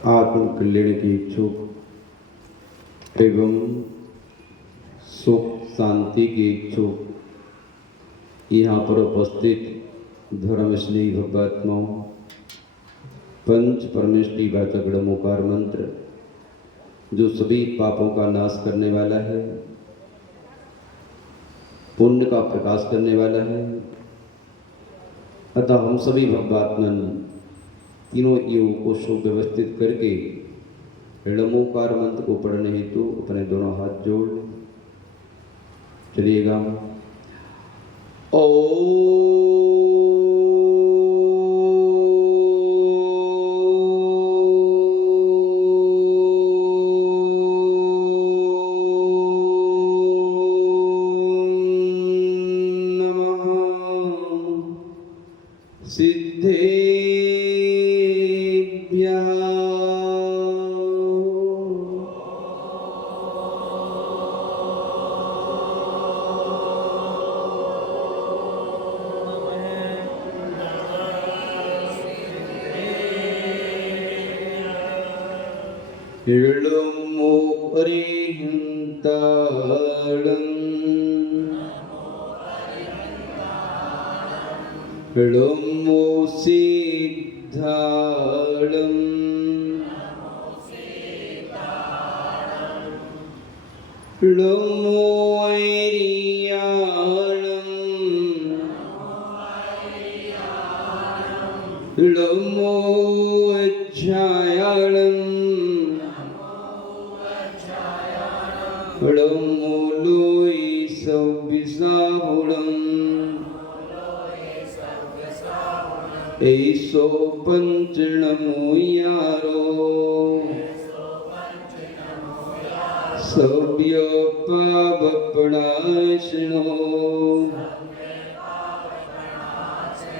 आत्म कल्याण की इच्छुक एवं सुख शांति की इच्छुक यहाँ पर उपस्थित धर्मस्नेही भगवात्माओं, पंच परमेष्टि वाचगणमोकार मंत्र जो सभी पापों का नाश करने वाला है, पुण्य का प्रकाश करने वाला है, अतः हम सभी भगवात्मन तीनों योग को सुव्यवस्थित करके ऋणमोकार मंत्र को पढ़ने हेतु अपने दोनों हाथ जोड़ चलिएगा। ऋणमो सिद्धाणं ऋणमो ऐर्याणं ऋणमो अज्ञायाणं ऋणमो लोई सव्विसाहुणम् ऐसो पंचनमो यारो सभ्य पापप्रणाशिनो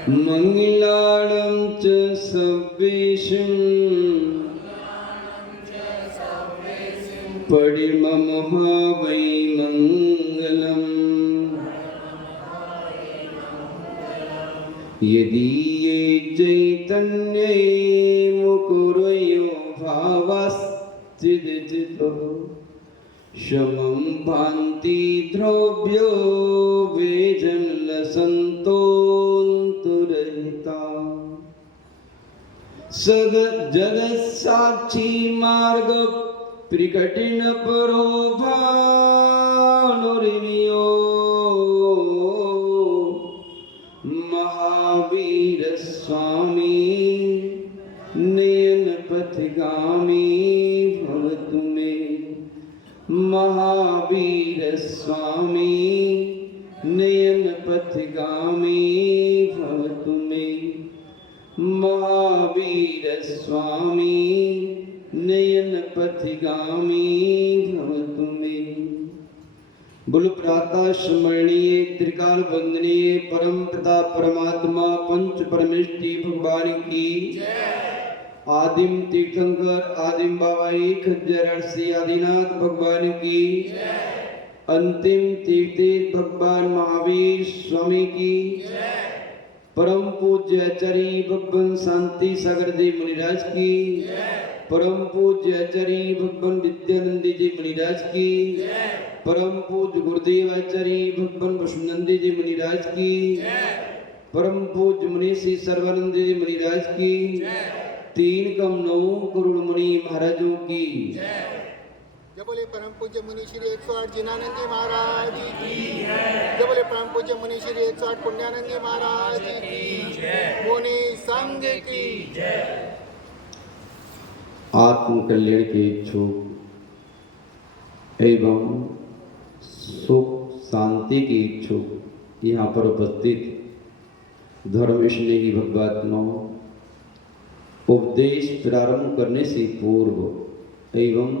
मंगलाणं च सर्वेषां परिममः वै मंगलम्। यदि ये चैतन्ये मुकुरयो भावश्चिदचितो शमं भान्ति द्रव्यो वेजनलसन्तोऽन्तरहिता सद जगत्साक्षी मार्ग प्रकटिन परो भानुर्वियो महावीर स्वामी नयन पथगामी भवतु मे। महावीर स्वामी नयन पथगामी भवतु मे। महावीर स्वामी नयन पथगामी भवतु मे। बुल प्रातः स्मरणीय त्रिकाल वंदनीय परम पिता परमात्मा पंच परमेष्टि भगवान की आदिम तीर्थंकर आदिम बाबाई खज्जर अर्सी आदिनाथ भगवान की अंतिम तीर्थ भगवान महावीर स्वामी की परम पूज्य आचार्य भगवान शांति सागर जी मुनिराज की परम पूज्य आचार्य भगवान विद्यानंदी जी मुनिराज की परम पूज्य गुरुदेव आचार्य भगवान वसुनंदी जी मुनिराज की परम पूज्य मुनि श्री सर्वानंद जी मुनिराज की तीन कम 9 करोड़ मुनि महाराजों की जय बोले परम पूज्य मुनि श्री 108 जिनानंद जी महाराज की जय बोले परम पूज्य मुनि श्री 108 पुण्यानंद जी महाराज की मुनि संघ की जय। आत्म कल्याण के इच्छुक एवं सुख शांति की इच्छुक यहाँ पर उपस्थित धर्मस्नेही भगवात्माओं, उपदेश प्रारंभ करने से पूर्व एवं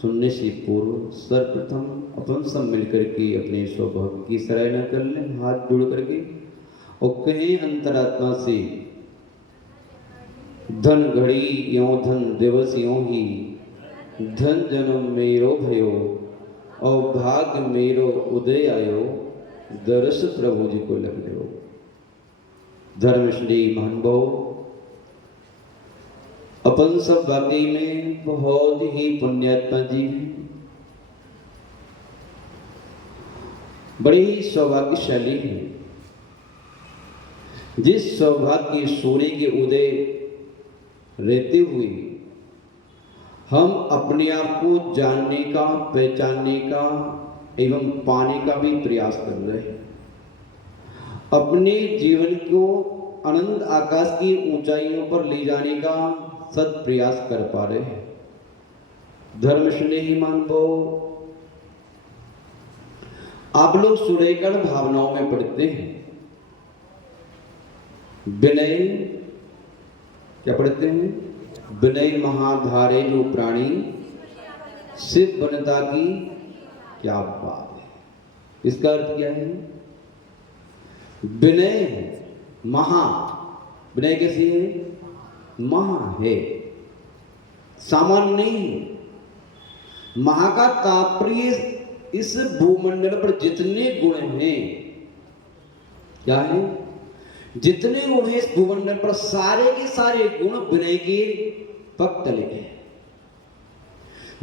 सुनने से पूर्व सर्वप्रथम अपन सब मिलकर के अपने स्वभाव की सराहना कर लें, हाथ जोड़ करके और कहें अंतरात्मा से, धन घड़ी यों धन दिवस यों ही धन जन्म मेरो भयो और भाग्य मेरो उदय आयो दर्श प्रभु जी को लग लो। धर्मश्री महानुभाव, अपन सब वाकई में बहुत ही पुण्यात्मा जी हैं, बड़े ही सौभाग्यशाली हैं। जिस सौभाग्य सूर्य के उदय रहते हुए हम अपने आप को जानने का, पहचानने का एवं पाने का भी प्रयास कर रहे हैं, अपने जीवन को अनंत आकाश की ऊंचाइयों पर ले जाने का सत प्रयास कर पा रहे हैं। धर्म स्नेही मानवो, आप लोग सुरेगढ़ भावनाओं में पढ़ते हैं, विनय क्या पढ़ते हैं? विनय महाधारे जो प्राणी शिव बनता की क्या बात है। इसका अर्थ क्या है? विनय महा, विनय कैसी है? महा है, सामान्य नहीं। महा का तात्पर्य इस भूमंडल पर जितने गुण हैं, क्या है? जितने गुण हैं इस भूमंडल पर, सारे के सारे गुण विनय के पग तले हैं।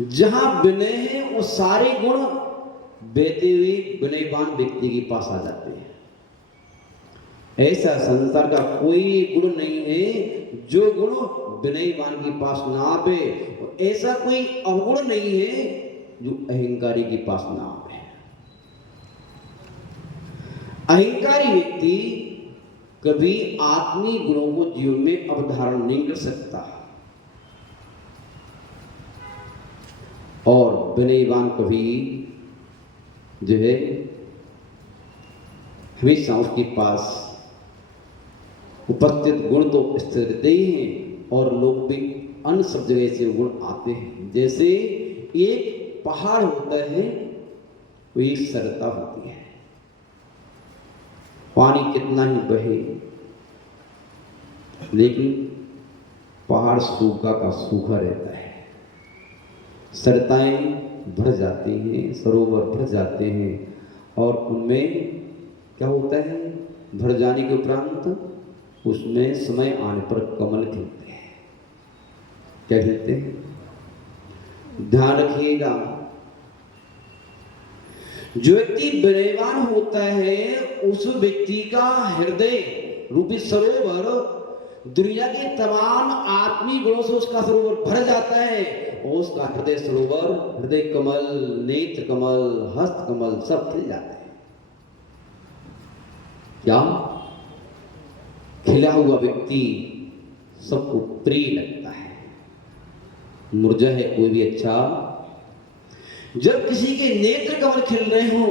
जहां विनय है वो सारे गुण बहते हुए विनयवान व्यक्ति के पास आ जाते हैं। ऐसा संसार का कोई गुण नहीं है जो गुण विनयवान के पास ना आवे, और ऐसा कोई अवगुण नहीं है जो अहंकारी के पास ना आवे। अहंकारी व्यक्ति कभी आत्मीय गुणों को जीवन में अवधारण नहीं कर सकता, और विनयवान कभी जो है हमेशा उसके पास उपस्थित गुण तो स्थिर रहते ही हैं, और लोग भी अन्य सब जगह से गुण आते हैं। जैसे एक पहाड़ होता है, वो एक सरलता होती है, पानी कितना ही बहे लेकिन पहाड़ सूखा का सूखा रहता है। सरताएं भर जाती हैं, सरोवर भर जाते हैं, और उनमें क्या होता है? भर जाने के उपरांत उसमें समय आने पर कमल खिलते हैं। क्या खिलते हैं? ध्यान रखिएगा, जो व्यक्ति विनयवान होता है उस व्यक्ति का हृदय रूपी सरोवर दुनिया के तमाम आत्मीय गुणों से उसका सरोवर भर जाता है, और उसका हृदय सरोवर, हृदय कमल, नेत्र कमल, हस्त कमल सब खिल जाते हैं। क्या? खिला हुआ व्यक्ति सबको प्रिय लगता है। मुरझा है कोई भी अच्छा, जब किसी के नेत्र कमल खिल रहे हो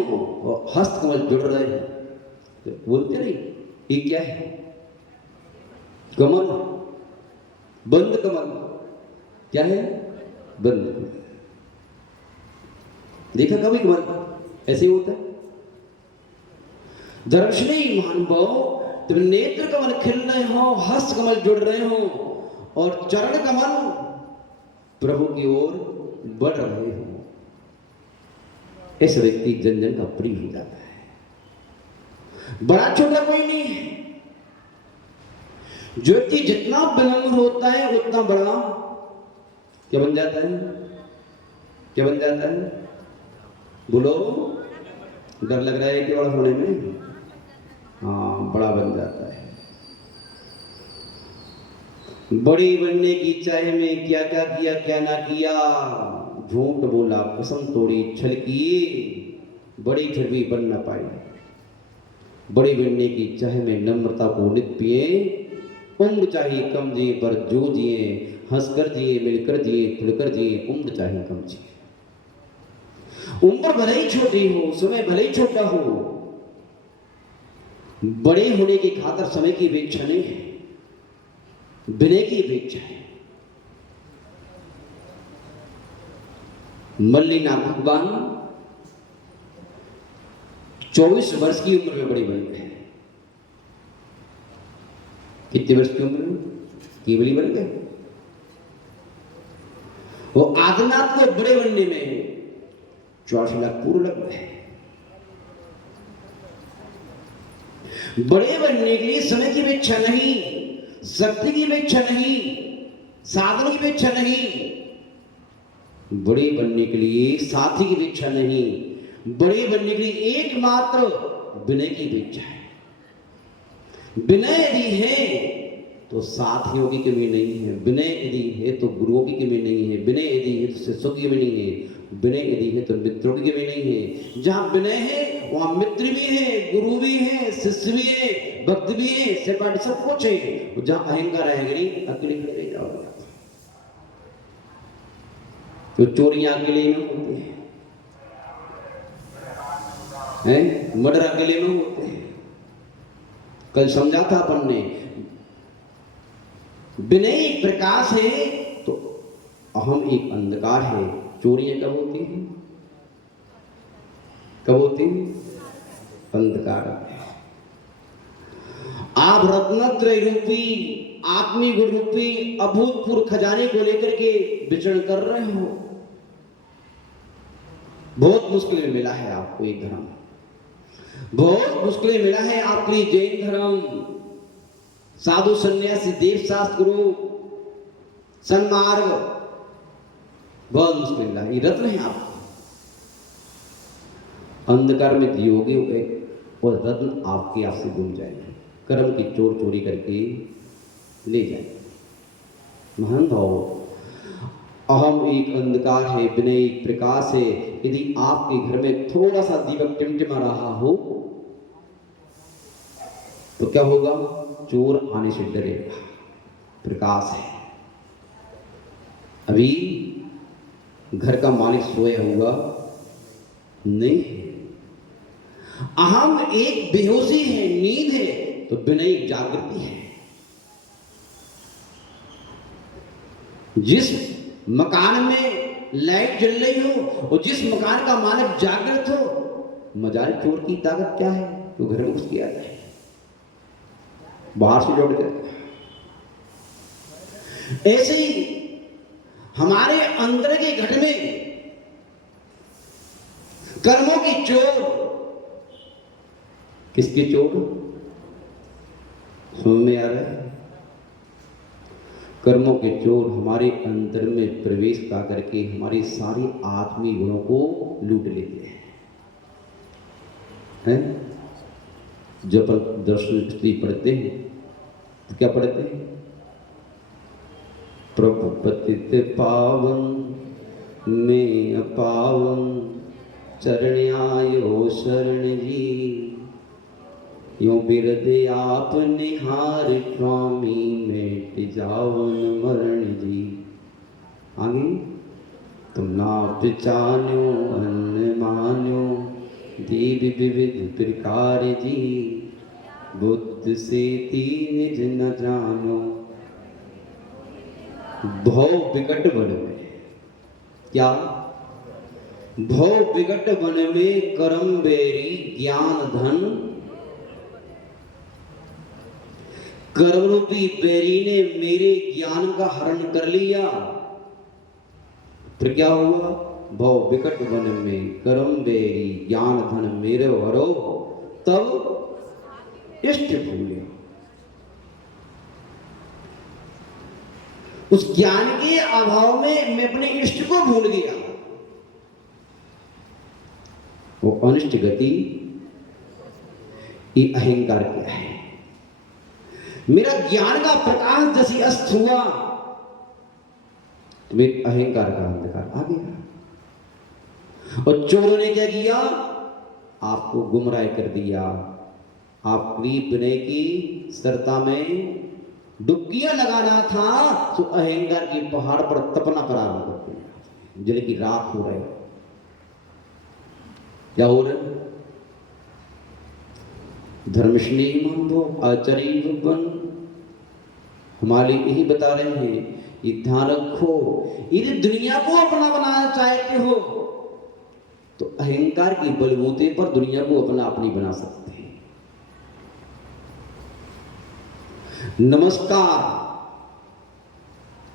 और हस्त कमल जुड़ रहे हैं, तो बोलते नहीं ये क्या है? कमल, बंद कमल। क्या है? बंद कमल। देखा कभी कमल ऐसे ही होता है? दर्शनी महानुभाव, जब नेत्र कमल खिल रहे हो, हस्त कमल जुड़ रहे हो, और चरण कमल प्रभु की ओर बढ़ रहे हो, ऐसे व्यक्ति जन जन का प्रिय हो जाता है। बड़ा छोटा कोई नहीं है। जो व्यक्ति जितना विनम्र होता है उतना बड़ा क्या बन जाता है? क्या बन जाता है? बोलो, डर लग रहा है कि बड़ा होने में? हाँ, बड़ा बन जाता है। बड़ी बनने की चाहे में क्या क्या किया क्या ना किया, झूठ बोला, कसम तोड़ी, छल किए, बड़ी फिर भी बन ना पाई। बड़ी बनने की चाहे में नम्रता को नित पिए, उम्र चाहे कम जिए पर जो जिए, हंसकर जिए, मिलकर जिए, खुलकर जिए, उम्र चाहे कम जिए। उम्र भले ही छोटी हो, समय भले ही छोटा हो, बड़े होने की खातिर समय की अपेक्षा नहीं है, विनय की अपेक्षा है। मल्लीनाथ भगवान 24 वर्ष की उम्र में बड़ी बन गए। कितने वर्ष की उम्र में की बड़ी बन गए? वो आदिनाथ को बड़े बनने में 84 लाख पूर्व लग गए। बड़े बनने के लिए समय की अपेक्षा नहीं, शक्ति की अपेक्षा नहीं, साधनों की अपेक्षा नहीं, बड़े बनने के लिए साथी की अपेक्षा नहीं, बड़े बनने के लिए एकमात्र विनय की अपेक्षा है। विनय यदि है तो साथियों की कमी नहीं है, विनय यदि है तो गुरुओं की कमी नहीं है, विनय यदि है तो शिष्यों की कमी नहीं है, विनय यदि है तो मित्रों की कमी नहीं है। जहां विनय है वहां मित्र भी है, गुरु भी है, शिष्य भी है, भक्त भी है, सेपाट सब कुछ है। जहां अहंकार रहेगा नहीं, अकेले खड़े रह जाओगे। तो चोरियां अकेले में होती हैं, मर्डर अकेले में होते हैं। कल समझा था अपन ने, विनय प्रकाश है तो अहम एक अंधकार है। चोरियां कब होती हैं? कब होती हैं? अंधकार। आप रत्नत्रय रूपी आत्मी गुण रूपी अभूतपूर्व खजाने को लेकर के विचरण कर रहे हो। बहुत मुश्किल में मिला है आपको एक धर्म, बहुत मुश्किल में मिला है आपके लिए जैन धर्म, साधु सन्यासी, देव शास्त्र गुरु, सन्मार्ग, बहुत मुश्किल मिला है। ये रत्न है आपको। अंधकार में दियोगे हो गए और रत्न आपके आप से गुम जाएंगे, कर्म की चोर चोरी करके ले जाएंगे। महान भाव, अहम एक अंधकार है, विनय एक प्रकाश है। यदि आपके घर में थोड़ा सा दीपक टिमटिमा रहा हो तो क्या होगा? चोर आने से डरेगा, प्रकाश है। अभी घर का मालिक सोया हुआ नहीं है, अहम एक बेहोशी है, नींद है, तो विनय जागृति है। जिस मकान में लाइट जल रही हो और जिस मकान का मालिक जागृत हो, मजाल चोर की ताकत क्या है? तो घर में घुस के आ जाए, बाहर से लौट जाए। ऐसे ही हमारे अंदर के घट में कर्मों की चोर, किसकी चोर समझ में आ रहा है? कर्मों के चोर हमारे अंदर में प्रवेश पा करके हमारे सारे आत्मीय गुणों को लूट लेते हैं। जब दर्शन स्तुति पढ़ते हैं तो क्या पढ़ते हैं? प्रभु पतित पावन में अपावन चरण्यायो शरण जी, यो बिरद आप निहार स्वामी में जावन वर्ण जी। आगे, तुम ना पहचान्यो अन्न मान्यो देव विविध प्रकार जी, बुद्ध से निज न जानो। भव विकट वन में, क्या भव विकट वन में कर्म बेरी ज्ञान धन, कर्म रूपी बैरी ने मेरे ज्ञान का हरण कर लिया। फिर क्या हुआ? भव विकट वन में कर्म बेरी ज्ञान धन मेरे हरो, तब इष्ट भूले। उस ज्ञान के अभाव में मैं अपने इष्ट को भूल गया। वो अनिष्ट गति, ये अहंकार क्या है? मेरा ज्ञान का प्रकाश जैसे अस्त हुआ तो मेरे अहंकार का अंधकार आ गया। और चोरों ने क्या किया? आपको गुमराह कर दिया। आप विनय की सरता में डुबकियां लगाना था तो अहंकार के पहाड़ पर तपना प्रारंभ कर दिया, जल की राख हो रहे। क्या हो रहा है? धर्मश्री मानवो आचार्य बन हमारे यही बता रहे हैं, ये ध्यान रखो। यदि दुनिया को अपना बनाना चाहते हो तो अहंकार के बलबूते पर दुनिया को अपना अपनी बना सकते हैं। नमस्कार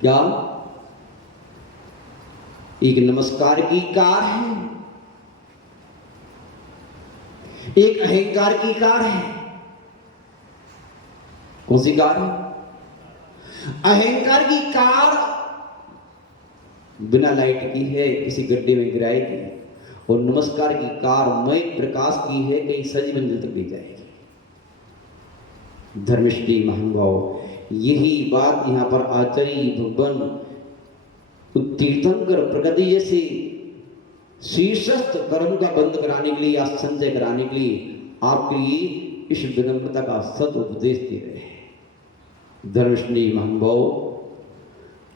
क्या एक नमस्कार की कार है, एक अहंकार की कार है। कौन सी कार है? अहंकार की कार बिना लाइट की है, किसी गड्ढे में गिराएगी, और नमस्कार की कार मय प्रकाश की है, कहीं सजी मंजिल तक ले जाएगी। धर्मश्री महानुभाव, यही बात यहाँ पर आचार्य भगवान तीर्थंकर प्रगति जैसे शीर्षस्थ कर्म का बंद कराने के लिए या संचय कराने के लिए आपके लिए इस विनम्रता का सत उपदेश दे रहे हैं। धर्मश्री महानुभाव,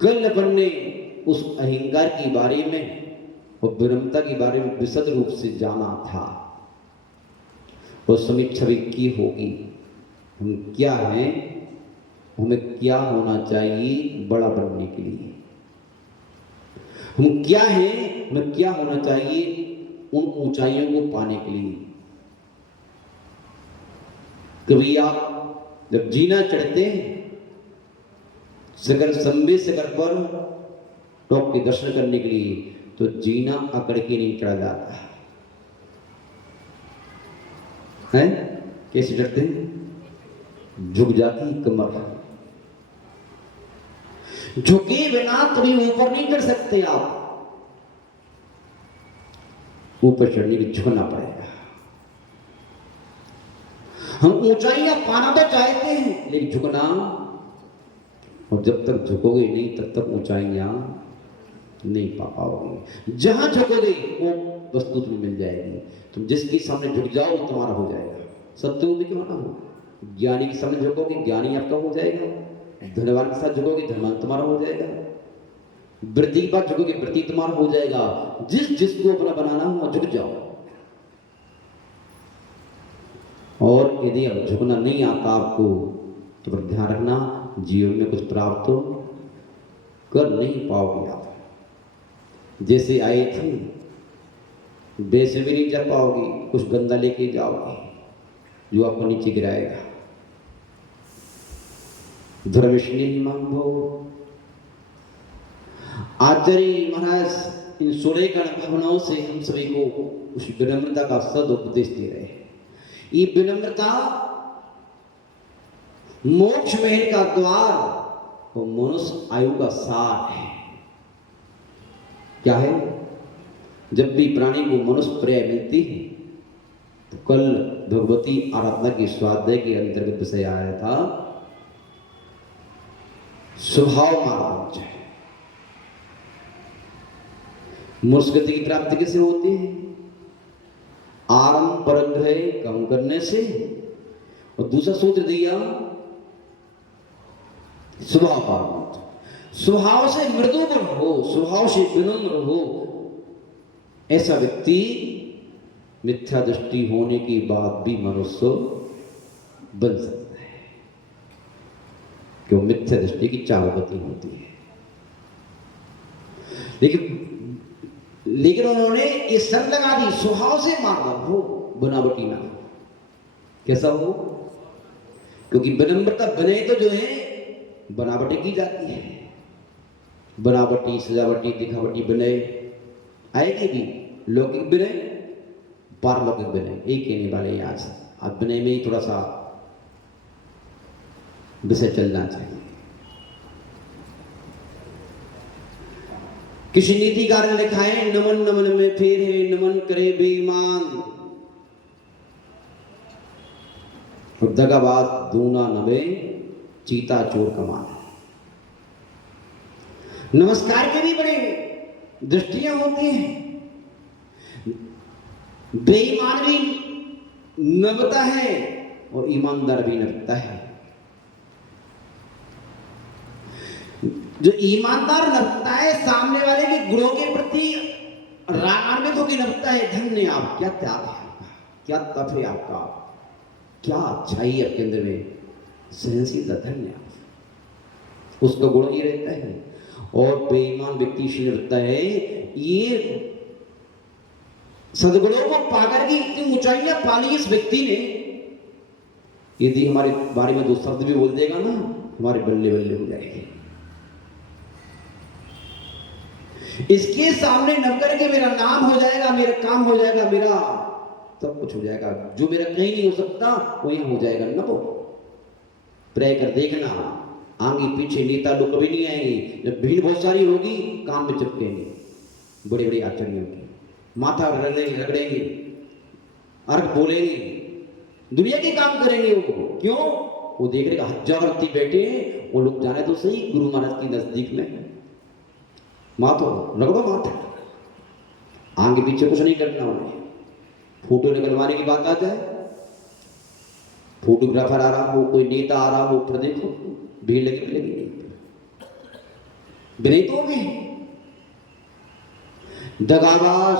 कल अपन ने उस अहंकार के बारे में और विनम्रता के बारे में विशद रूप से जाना था, और समीक्षा भी की होगी। हम क्या हैं, हमें क्या होना चाहिए बड़ा बनने के लिए, हम क्या हैं, हमें क्या होना चाहिए उन ऊंचाइयों को पाने के लिए। कभी आप जब जीना चढ़ते हैं सगर संबे सगर पर टॉप के दर्शन करने के लिए, तो जीना अकड़ के नहीं चढ़ा जाता है। कैसे चढ़ते हैं? झुक जाती कमर, झुके बिना कभी ऊपर नहीं चढ़ सकते आप, ऊपर चढ़ने के लिए झुकना पड़ेगा। हम ऊंचाइयां पाना तो चाहते हैं, लेकिन झुकना, और जब तक झुकोगे नहीं तब तक ऊंचाइयां नहीं पा पाओगे। जहां झुकोगे वो वस्तु तुम्हें मिल जाएगी। तुम जिसके सामने झुक जाओ वो तुम्हारा हो जाएगा। सत्य भी क्यों ना हो, ज्ञानी के सामने झुकोगे ज्ञानी आपका हो जाएगा, धनवान के साथ झुकोगे धनवान तुम्हारा हो जाएगा, वृत्ति के पास झुकोगे वृत्ति तुम्हारा हो जाएगा। जिसको अपना बनाना हो झुक जाओ। और यदि अब झुकना नहीं आता आपको तो फिर ध्यान रखना, जीवन में कुछ प्राप्त तो कर नहीं पाओगे आप। जैसे आए थे वैसे भी नहीं जा पाओगे, कुछ गंदा लेके जाओगे जो आपको नीचे गिराएगा। धर्मश्री महानुभाव, आचार्य महाराज इन 16 गण भावनाओं से हम सभी को उस विनम्रता का सदुपदेश दे रहे हैं। ये विनम्रता मोक्ष महल का द्वार और मनुष्य आयु का सार है। क्या है? जब भी प्राणी को मनुष्य प्रिय मिलती है, तो कल भगवती आराधना की स्वाध्याय के अंतर्गत विषय आया था स्वभाव मार्ग। मनुष्य गति की प्राप्ति कैसे होती है? आरंभ परग्रह कम करने से, और दूसरा सूत्र दिया स्वभाव मार्ग। स्वभाव से मृदु हो, स्वभाव से विनम्र हो, ऐसा व्यक्ति मिथ्या दृष्टि होने के बाद भी मनुष्य बन सकता है, क्यों? मिथ्या दृष्टि की चावगति होती है। लेकिन उन्होंने ये शर्त लगा दी, स्वभाव से मार्ग हो, बनावटी ना हो। कैसा हो? क्योंकि विनम्रता बने तो जो है बनावटी की जाती है। बनावटी, सजावटी, दिखावटी विनय आएगी भी, लौकिक विनय, पारलौकिक विनय, एक कहने वाले आज। अब विनय में ही थोड़ा सा विषय चलना चाहिए। किसी नीतिकार ने लिखा है, नमन नमन में फेर है, नमन करे बेईमान, और दगाबाज दूना नबे, चीता चोर कमान। नमस्कार के भी बड़े दृष्टियां होती हैं, बेईमान भी नभता है और ईमानदार भी नभता है। जो ईमानदार नभता है सामने वाले के गुणों के प्रति रागान्वित होकर नभता है। धन्य आप, क्या त्याग है आपका, क्या तप है आपका, क्या अच्छाई है आपके अंदर में, सहनशीलता, धन्य आप। उसका गुण ये रहता है। और बेईमान व्यक्ति से निभता है, ये सद्गुणों को पाकर की इतनी ऊंचाइयां पाली इस व्यक्ति ने। यदि हमारे बारे में 2 शब्द भी बोल देगा ना, हमारे बल्ले बल्ले हो जाएंगे। इसके सामने नब करके मेरा नाम हो जाएगा, मेरा काम हो जाएगा, मेरा सब कुछ हो जाएगा। जो मेरा कहीं नहीं हो सकता वो यहां हो जाएगा। नबो प्रे कर देखना, आगे पीछे नेता लोग कभी नहीं आएंगे। जब भीड़ बहुत सारी होगी काम में चिपकेंगे, बड़े बड़े आचार्यों की माथा रगड़ेंगे, अर्घ बोलेंगे, दुनिया के काम करेंगे। वो क्यों? वो देख रहे हजार व्यक्ति बैठे हैं, वो लोग जाने तो सही गुरु महाराज के नजदीक में माथो रगड़ो माथा, आगे पीछे कुछ नहीं करना उन्हें। फोटो निकलवाने की बात आ जाए, फोटोग्राफर आ रहा हो, कोई नेता आ रहा हो, फिर देखो भीड़ लगी विनय तो भी दगाबाज,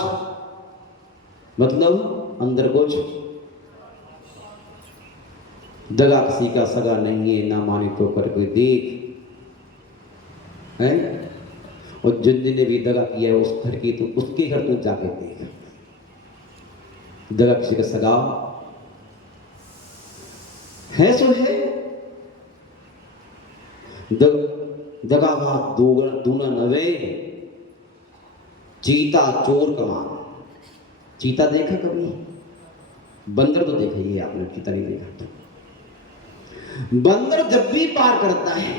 मतलब अंदर कुछ दगा किसी का सगा नहीं है, ना माने तो कर कोई देख है। और जिन भी दगा किया है उस घर की, तो उसके घर तू जाके देख। दगा किसी का सगा है सो है, दगाबाज दूना नवे, चीता चोर कमान। चीता देखा कभी? बंदर तो देखा ही है आपने, चीता नहीं देखा। बंदर जब भी पार करता है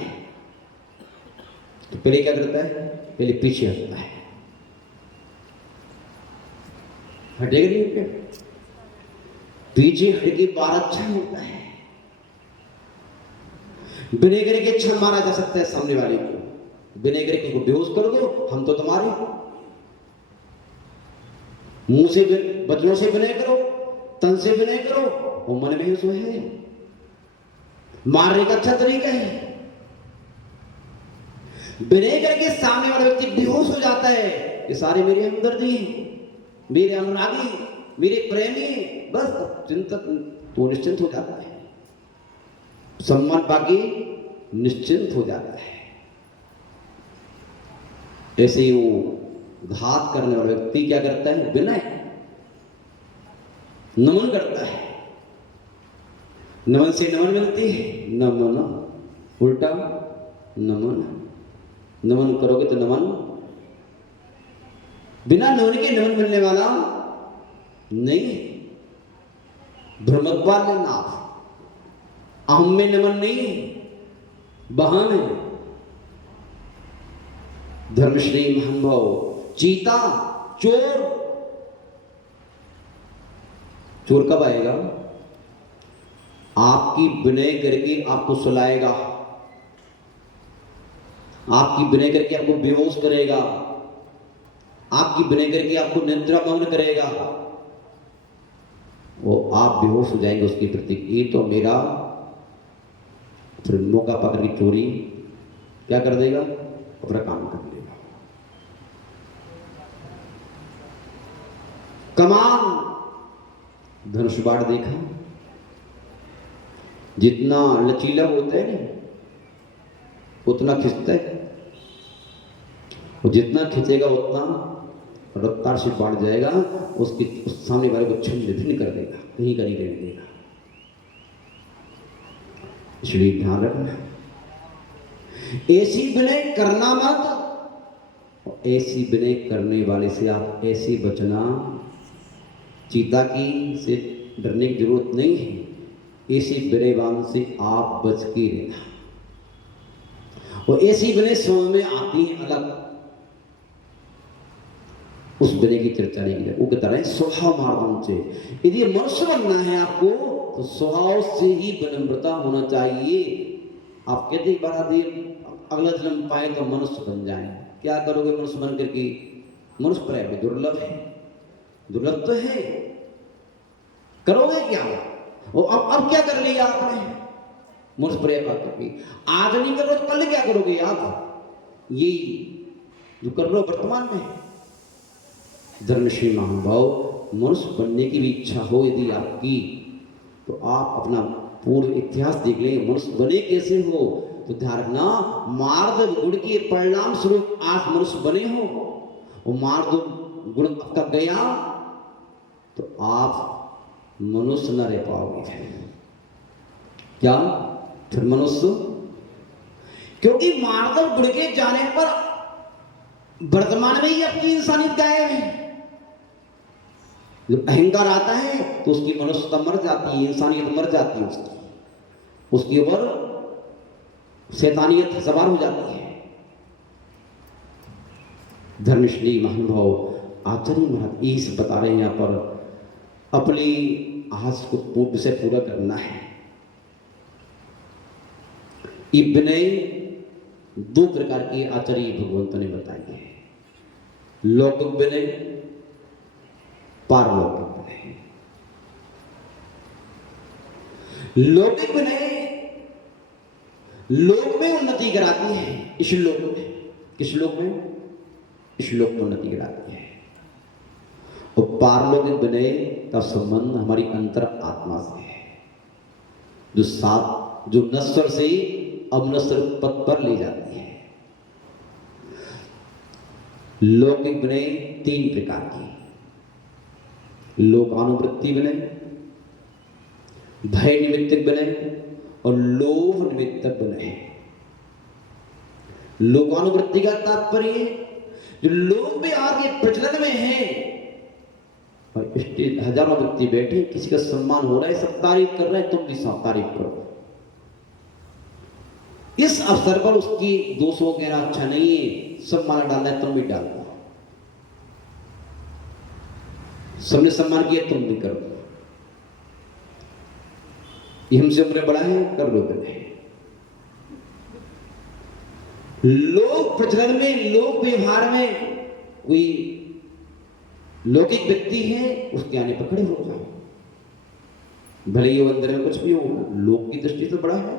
तो पहले क्या करता है? पहले पीछे हटता है, हटेगा नहीं क्या? पीछे हट के बार अच्छा होता है। विनेगर के छल मारा जा सकता है सामने वाले को, विनेगर के को बेहोश कर दो, हम तो तुम्हारे मुंह से बचनों से विनय करो, तन से विनय करो, और मन में सो है। मारने का अच्छा तरीका है। विनय करके सामने वाला व्यक्ति बेहोश हो जाता है, ये सारे मेरे हमदर्दी हैं, मेरे अनुरागी, मेरे प्रेमी, बस चिंतक तो निश्चिंत हो जाता है, सम्मान बाकी निश्चिंत हो जाता है। ऐसे ही वो घात करने वाला व्यक्ति क्या करता है? विनय, नमन करता है। नमन से नमन मिलती है, नमन उल्टा नमन, नमन करोगे तो नमन, बिना नमन के नमन मिलने वाला नहीं। ब्रह्मत्वाल नाथ, अहम में नमन नहीं, बहाने। धर्मश्री महानुभाव, चीता चोर, चोर कब आएगा? आपकी विनय करके आपको सुलाएगा, आपकी विनय करके आपको बेहोश करेगा, आपकी विनय करके आपको निद्रा भंग करेगा, वो आप बेहोश हो जाएंगे उसके प्रति। ये तो मेरा, फिर मौका पकड़ की चोरी क्या कर देगा? अपना काम कर लेगा। कमान, धनुष बाण देखा, जितना लचीला होता है ना उतना खिंचता है, और जितना खिंचेगा उतना रफ्तार से बढ़ जाएगा, उसकी उस सामने वाले को छिन्न भिन्न कर देगा, कहीं का नहीं रहने देगा। इसलिए ध्यान रखना, ऐसी विनय करना मत, ऐसी विनय करने वाले से आप ऐसे बचना। चीता की से डरने की जरूरत नहीं है, ऐसी विनयवान से आप बच के रहना। और ऐसी विनय समझ में आती है अलग, उस विनय की चर्चा नहीं की। वो कहता है स्वभाव मार्दन से, यदि मनुष्य बनना है आपको तो स्वभाव से ही विनम्रता होना चाहिए। आप कहते एक बार देर अगला जन्म पाए तो मनुष्य बन जाए, क्या करोगे मनुष्य बन करके? मनुष्य प्राय दुर्लभ है, दुर्लभ तो है, करोगे क्या? और अब क्या कर लिया आपने? मनुष्य प्राय करके आज नहीं करोगे तो कल क्या करोगे आप? ये जो कर रहे हो वर्तमान में। धर्मश्री महानुभाव, मनुष्य बनने की भी इच्छा हो यदि आपकी, तो आप अपना पूर्व इतिहास देख लें, मनुष्य बने कैसे हो। तो ध्यान रखना, मार्द गुण के परिणाम स्वरूप आप मनुष्य बने हो, वो मार्द गुण आपका गया तो आप मनुष्य न रह पाओगे। क्या? फिर मनुष्य, क्योंकि मार्दव गुण के जाने पर वर्तमान में ही आपकी इंसानियत गायब है। जब अहंकार आता है तो उसकी मनुष्यता मर जाती है, इंसानियत मर जाती है उसकी। उसकी उम्र शैतानियत सवार हो जाती है। धर्मश्री महानुभाव आचार्य महाराज यही से बता रहे हैं यहाँ पर, अपनी आस को विषय पूरा करना है। ये विनय दो प्रकार के आचार्य भगवंत ने बताए हैं, लौकिक विनय, पारलौकिक विनय। लौकिक विनय लोक में उन्नति कराती है, इस लोक में, किस लोक में? इस लोक में उन्नति कराती है। और पारलौकिक विनय का संबंध हमारी अंतर आत्मा से है, जो नश्वर से अवनश्वर पद पर ले जाती है। लौकिक विनय तीन प्रकार की, लोकानुवृत्ति विनय, भय निमित्तक विनय और लोभ निमित्तक विनय। लोकानुवृत्ति का तात्पर्य जो लोग भी आगे प्रचलन में है और हजारों व्यक्ति बैठे, किसी का सम्मान हो रहा है, सब तारीफ कर रहे हैं, तुम भी सब तारीफ करो। इस अवसर पर उसकी दोस्तों कहना अच्छा नहीं है, सब माला डालना है, तुम भी डालो। सबने सम्मान किया, तुम भी करो। ये हमसे उम्र बड़ा है, कर लो पहले। लोक प्रचलन में, लोक व्यवहार में कोई लौकिक व्यक्ति है, उसके आने पर खड़े हो जाओ, भले ही वो अंदर में कुछ भी हो, लोक की दृष्टि से बड़ा है,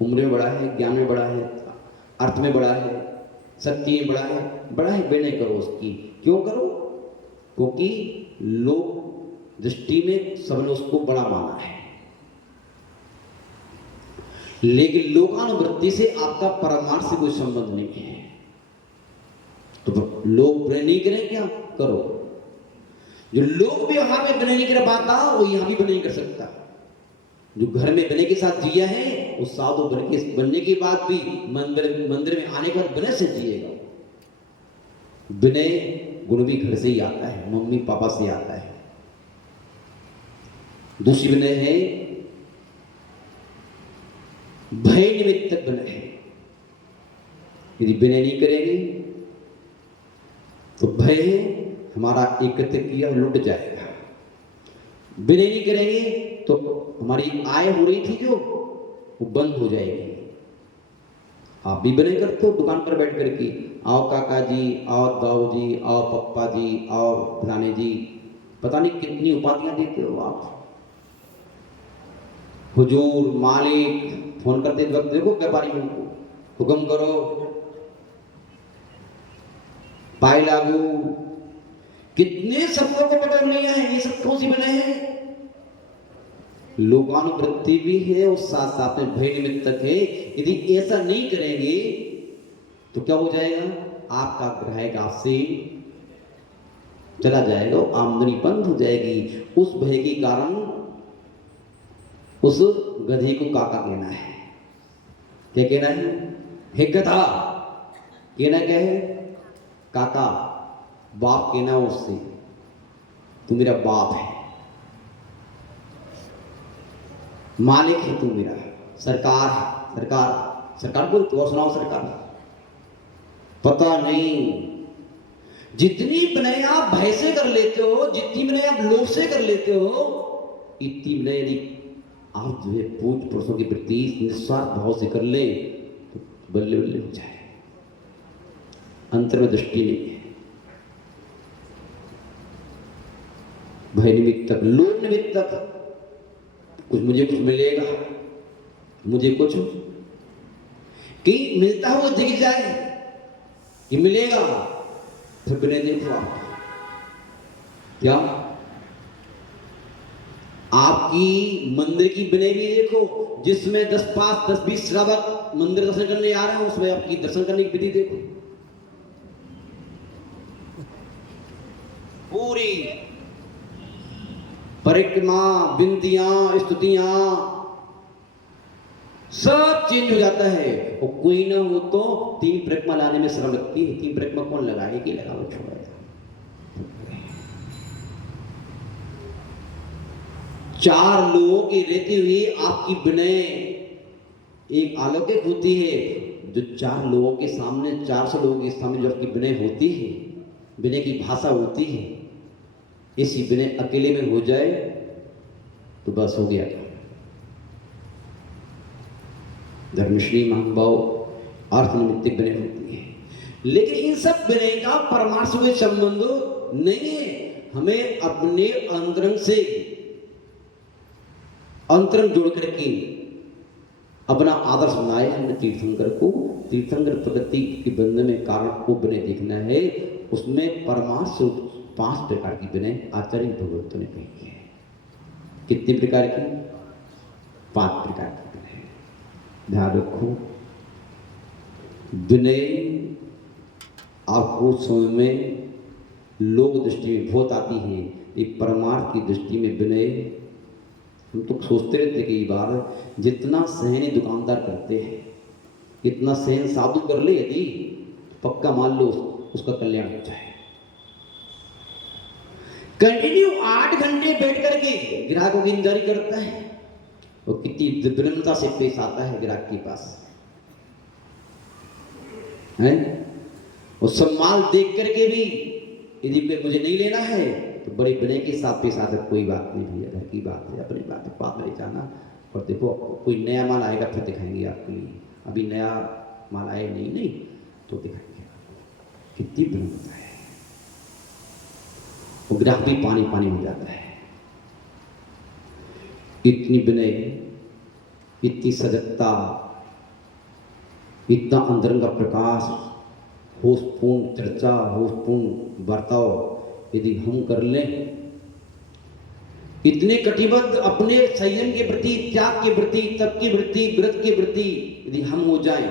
उम्र में बड़ा है, ज्ञान में बड़ा है, अर्थ में बड़ा है, शक्ति में बड़ा है, विनय करो उसकी। क्यों करो? क्योंकि लोक दृष्टि में सबने उसको बड़ा माना है, लेकिन लोकानुवृत्ति से आपका परमार्थ से कोई संबंध नहीं है। तो लोग विनय नहीं करें, क्या करो? जो लोग व्यवहार में विनय नहीं कर पाता, वो यहां भी विनय नहीं कर सकता। जो घर में विनय के साथ जिया है, वो साधु बनने के बाद भी मंदिर में आने के बाद विनय से जिएगा। विनय गुण भी घर से ही आता है, मम्मी पापा से आता है। दूसरी विनय है भय निमित्तक विनय है। यदि विनय नहीं करेंगे तो भय हमारा एकत्र किया लुट जाएगा। विनय नहीं करेंगे तो हमारी आय हो रही थी जो वो बंद हो जाएगी। आप भी विनय करते हो दुकान पर बैठ करके, आओ काका जी, आओ दाऊ जी, आओ पप्पा जी, आओ फलाने जी, पता नहीं कितनी उपाधियां देते हो आप। हुजूर, मालिक, फोन करते वक्त देखो व्यापारियों को, हुक्म करो, पाई लागू, कितने शब्दों को बटोर लिया है। ये सब कौन सी विनय है? लोकानुवृत्ति भी है और साथ साथ में भय निमित्तक है। यदि ऐसा नहीं करेंगे तो क्या हो जाएगा? आपका ग्राहक आपसे चला जाएगा, आमदनी बंद हो जाएगी। उस भय के कारण उस गधे को काका कहना है। क्या कहना है? हे गधा कहना क्या है? काका। बाप कहना उससे, तू मेरा बाप है, मालिक है तू मेरा, सरकार को तो और सुनाओ सरकार। पता नहीं जितनी विनय आप भय से कर लेते हो, जितनी विनय आप लोभ से कर लेते हो, इतनी विनय यदि आप जो है पूज्य पुरुषों के प्रति निस्वार्थ भाव से कर ले तो बल्ले बल्ले हो जाए। अंतर में दृष्टि नहीं है। भय निमित्तक, लोभ निमित्तक, मुझे कुछ मिलेगा, मुझे कुछ कि मिलता हुआ दिख जाए कि मिलेगा, फिर विनय देखो आप क्या आपकी मंदिर की विनय भी देखो, जिसमें 10-20 श्रावक मंदिर दर्शन करने आ रहे हैं, उसमें आपकी दर्शन करने की विधि देखो। पूरी परिक्रमा, विनतियां, स्तुतियां सब चेंज हो जाता है। और कोई ना हो तो 3 परिक्रमा लाने में श्रम लगती है। 3 परिक्रमा कौन लगाएगी? लगाओ, छोड़ा। 4 लोगों की रहते हुए आपकी विनय एक अलौकिक होती है जो 4 लोगों के सामने, 400 लोगों के सामने जो आपकी विनय होती है, विनय की भाषा होती है, इसी विनय अकेले में हो जाए तो बस हो गया। धर्मश्री महानुभाव अर्थ निमित्तिक विनय होती है, लेकिन इन सब विनय का परमार्थ में संबंध नहीं है। हमें अपने अंतरंग से अंतरंग जोड़ करके अपना आदर्श बनाए हमने तीर्थंकर को, तीर्थंकर प्रगति के बंधन में कारण को विनय देखना है। उसमें परमार्थ 5 प्रकार की विनय आचार्य भगवंतों ने कही है। कितने प्रकार की? 5 प्रकार की विनय। ध्यान रखो, विनय आपको समझ में लोक दृष्टि में बहुत आती है, एक परमार्थ की दृष्टि में विनय हम तो सोचते रहते कई बार, जितना सहन दुकानदार करते हैं, इतना सहन साधु कर ले यदि, पक्का मान लो उसका कल्याण हो जाए। कंटिन्यू 8 घंटे बैठ करके ग्राहकों की इंतजारी करता है, और कितनी विनम्रता से पेश आता है ग्राहक के पास, है? और सब माल देख करके भी यदि मुझे नहीं लेना है तो बड़े विनय के साथ पेश आता, कोई बात नहीं भैया, घर की बात है, अपनी बात है, बाद में जाना। और देखो कोई नया माल आएगा फिर दिखाएंगे आपके लिए, अभी नया माल आए नहीं तो दिखाएंगे आपको। कितनी विनम्रता है, वो ग्राहक भी पानी पानी हो जाता है। इतनी विनय, इतनी सजगता, इतना अंदर का प्रकाश, होशपूर्ण चर्चा, होशपूर्ण बर्ताव यदि हम कर लें, इतने कटिबद्ध अपने संयम के प्रति, त्याग के प्रति, तप के प्रति, व्रत के प्रति यदि हम हो जाएं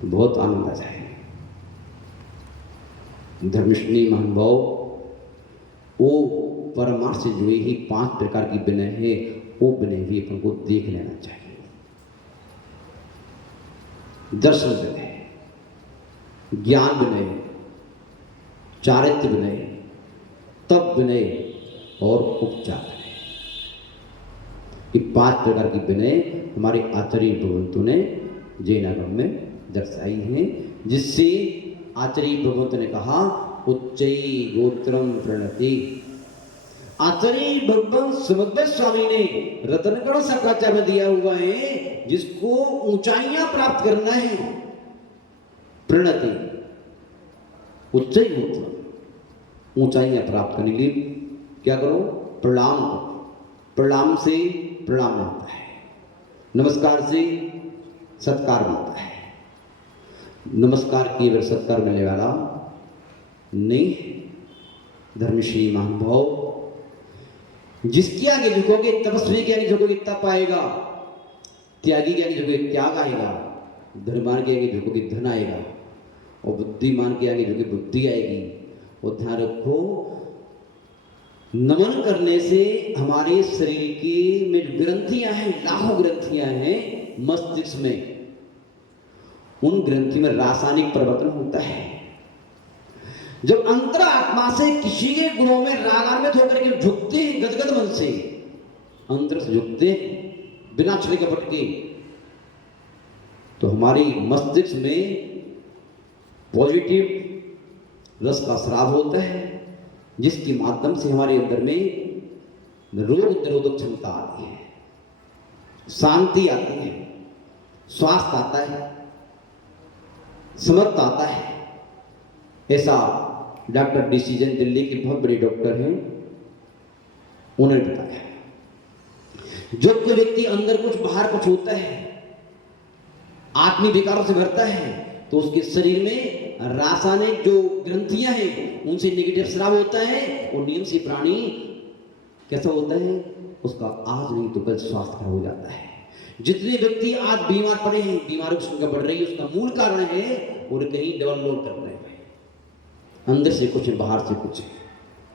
तो बहुत आनंद आ जाए। धर्मश्री महानुभाव, वो परमार्थ से जुड़ी ही 5 प्रकार की विनय है, वो विनय भी अपन को देख लेना चाहिए। दर्शन विनय, ज्ञान विनय, चारित्र विनय, तप विनय और उपचार विनय, ये 5 प्रकार की विनय हमारे आचार्य भगवंतों ने जैनागम में दर्शाई हैं, जिससे आचार्य भगवंतों ने कहा उच्चई गोत्रम प्रणति। आचार्य भगवान सुभद्र स्वामी ने रत्नगढ़ शंकराचार्य में दिया हुआ है, जिसको ऊंचाइयां प्राप्त करना है, प्रणति उच्चई गोत्र, ऊंचाइयां प्राप्त करने के लिए क्या करो? प्रणाम करो। प्रणाम से प्रणाम मिलता है, नमस्कार से सत्कार मिलता है। नमस्कार किए बगैर सत्कार मिलने वाला नहीं। धर्मश्री महानुभाव, जिसके आगे झुकोगे, तपस्वी के आगे झुकोगे तप आएगा, त्यागी के आगे झुकोगे त्याग आएगा, धर्मान के आगे झुकोगे धन आएगा, और बुद्धिमान के आगे झुकोगे बुद्धि आएगी। और ध्यान रखो, नमन करने से हमारे शरीर के में ग्रंथियां हैं, लाखों ग्रंथियां हैं मस्तिष्क में, उन ग्रंथि में रासायनिक परिवर्तन होता है। जब अंतरात्मा से किसी के गुणों में रागान्वित होकर के झुकते हैं, गदगद मन से अंतर से झुकते हैं बिना छले कपट के, तो हमारी मस्तिष्क में पॉजिटिव रस का स्राव होता है, जिसके माध्यम से हमारे अंदर में रोग निरोधक क्षमता आती है, शांति आती है, स्वास्थ्य आता है, समर्थ आता है। ऐसा डॉक्टर डिसीजन दिल्ली के बहुत बड़े डॉक्टर हैं, उन्होंने बताया। जब कोई व्यक्ति अंदर कुछ बाहर कुछ होता है, आत्मीय विकारों से भरता है, तो उसके शरीर में रासायनिक जो ग्रंथियां हैं उनसे नेगेटिव स्राव होता है, और नियम से प्राणी कैसा होता है, उसका आज नहीं तो कल स्वास्थ्य खराब हो जाता है। जितने व्यक्ति आज बीमार पड़े हैं, बीमारी की संख्या बढ़ रही है, उसका मूल कारण है और कहीं डबल लोड कर रहे हैं, अंदर से कुछ है बाहर से कुछ है,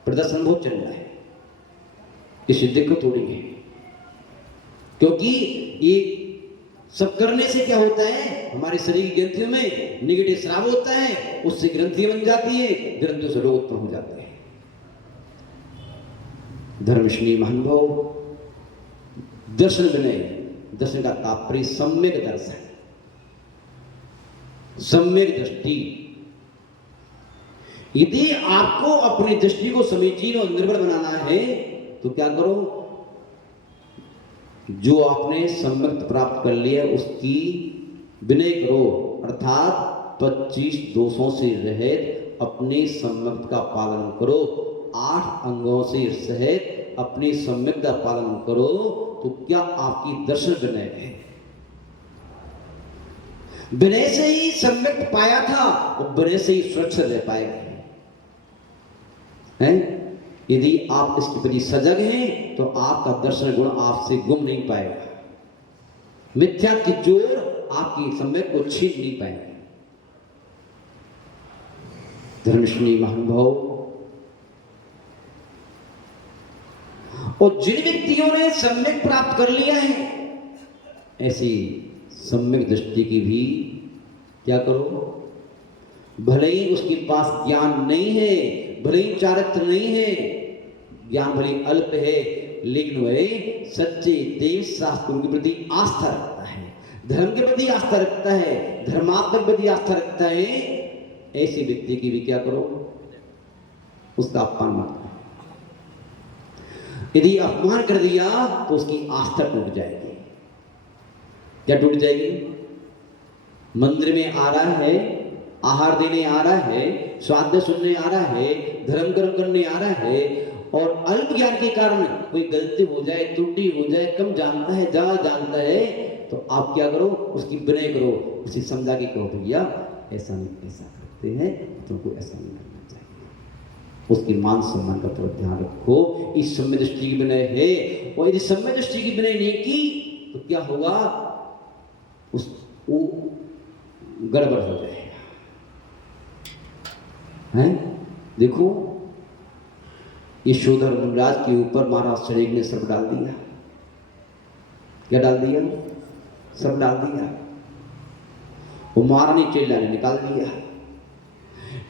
प्रदर्शन बहुत चल रहा है। इससे दिक्कत हो रही है, क्योंकि ये सब करने से क्या होता है, हमारे शरीर की ग्रंथियों में निगेटिव स्राव होता है, उससे ग्रंथि बन जाती है, ग्रंथियों से रोग उत्पन्न हो जाते हैं। धर्मश्री महानुभाव, दर्शन विनय दर्शन का तात्पर्य सम्यक दर्शन, सम्यक दृष्टि। यदि आपको अपनी दृष्टि को समीचीन और निर्बल बनाना है तो क्या करो, जो आपने सम्यक प्राप्त कर लिया उसकी विनय करो, अर्थात 25 दोषों से रहित अपने सम्यक का पालन करो, 8 अंगों से सहित अपने सम्यक का पालन करो, तो क्या आपकी दर्शन विनय है। विनय से ही सम्यक पाया था और विनय से ही सुरक्षित रह पाएगा। यदि आप इसके प्रति सजग हैं तो आपका दर्शन गुण आपसे गुम नहीं पाएगा, मिथ्या की जोर आपकी सम्यक को छीन नहीं पाएगा। धर्मश्री महानुभाव, और जिन व्यक्तियों ने सम्यक प्राप्त कर लिया है, ऐसी सम्यक दृष्टि की भी क्या करो, भले ही उसके पास ज्ञान नहीं है, भले ही चारित्र नहीं है, ज्ञान भले ही अल्प है, लेकिन वह सच्चे देव शास्त्रों के प्रति आस्था रखता है, धर्म के प्रति आस्था रखता है, धर्मात्मा के प्रति आस्था रखता है। ऐसे व्यक्ति की भी क्या करो, उसका अपमान मत करो। यदि अपमान कर दिया तो उसकी आस्था टूट जाएगी। क्या टूट जाएगी? मंदिर में आ रहा है, आहार देने आ रहा है, स्वाध्याय सुनने आ रहा है, धर्म कर्म करने आ रहा है, और अल्प ज्ञान के कारण कोई गलती हो जाए, त्रुटि हो जाए, कम जानता है, ज्यादा जानता है, तो आप क्या करो, उसकी विनय करो, उसे समझा के कहो भैया ऐसा नहीं, ऐसा करते हैं, तुमको ऐसा नहीं करना चाहिए। उसकी मान सम्मान का थोड़ा ध्यान रखो। इस सम्य दृष्टि की विनय है, और यदि सम्य दृष्टि की विनय नहीं की तो क्या होगा, वो गड़बड़ हो जाएगा। हैं? देखो यशोधर मुनिराज के ऊपर महाराज शरीर ने सर्प डाल दिया। क्या डाल दिया? सर्प डाल दिया। वो महारानी चेला ने निकाल दिया।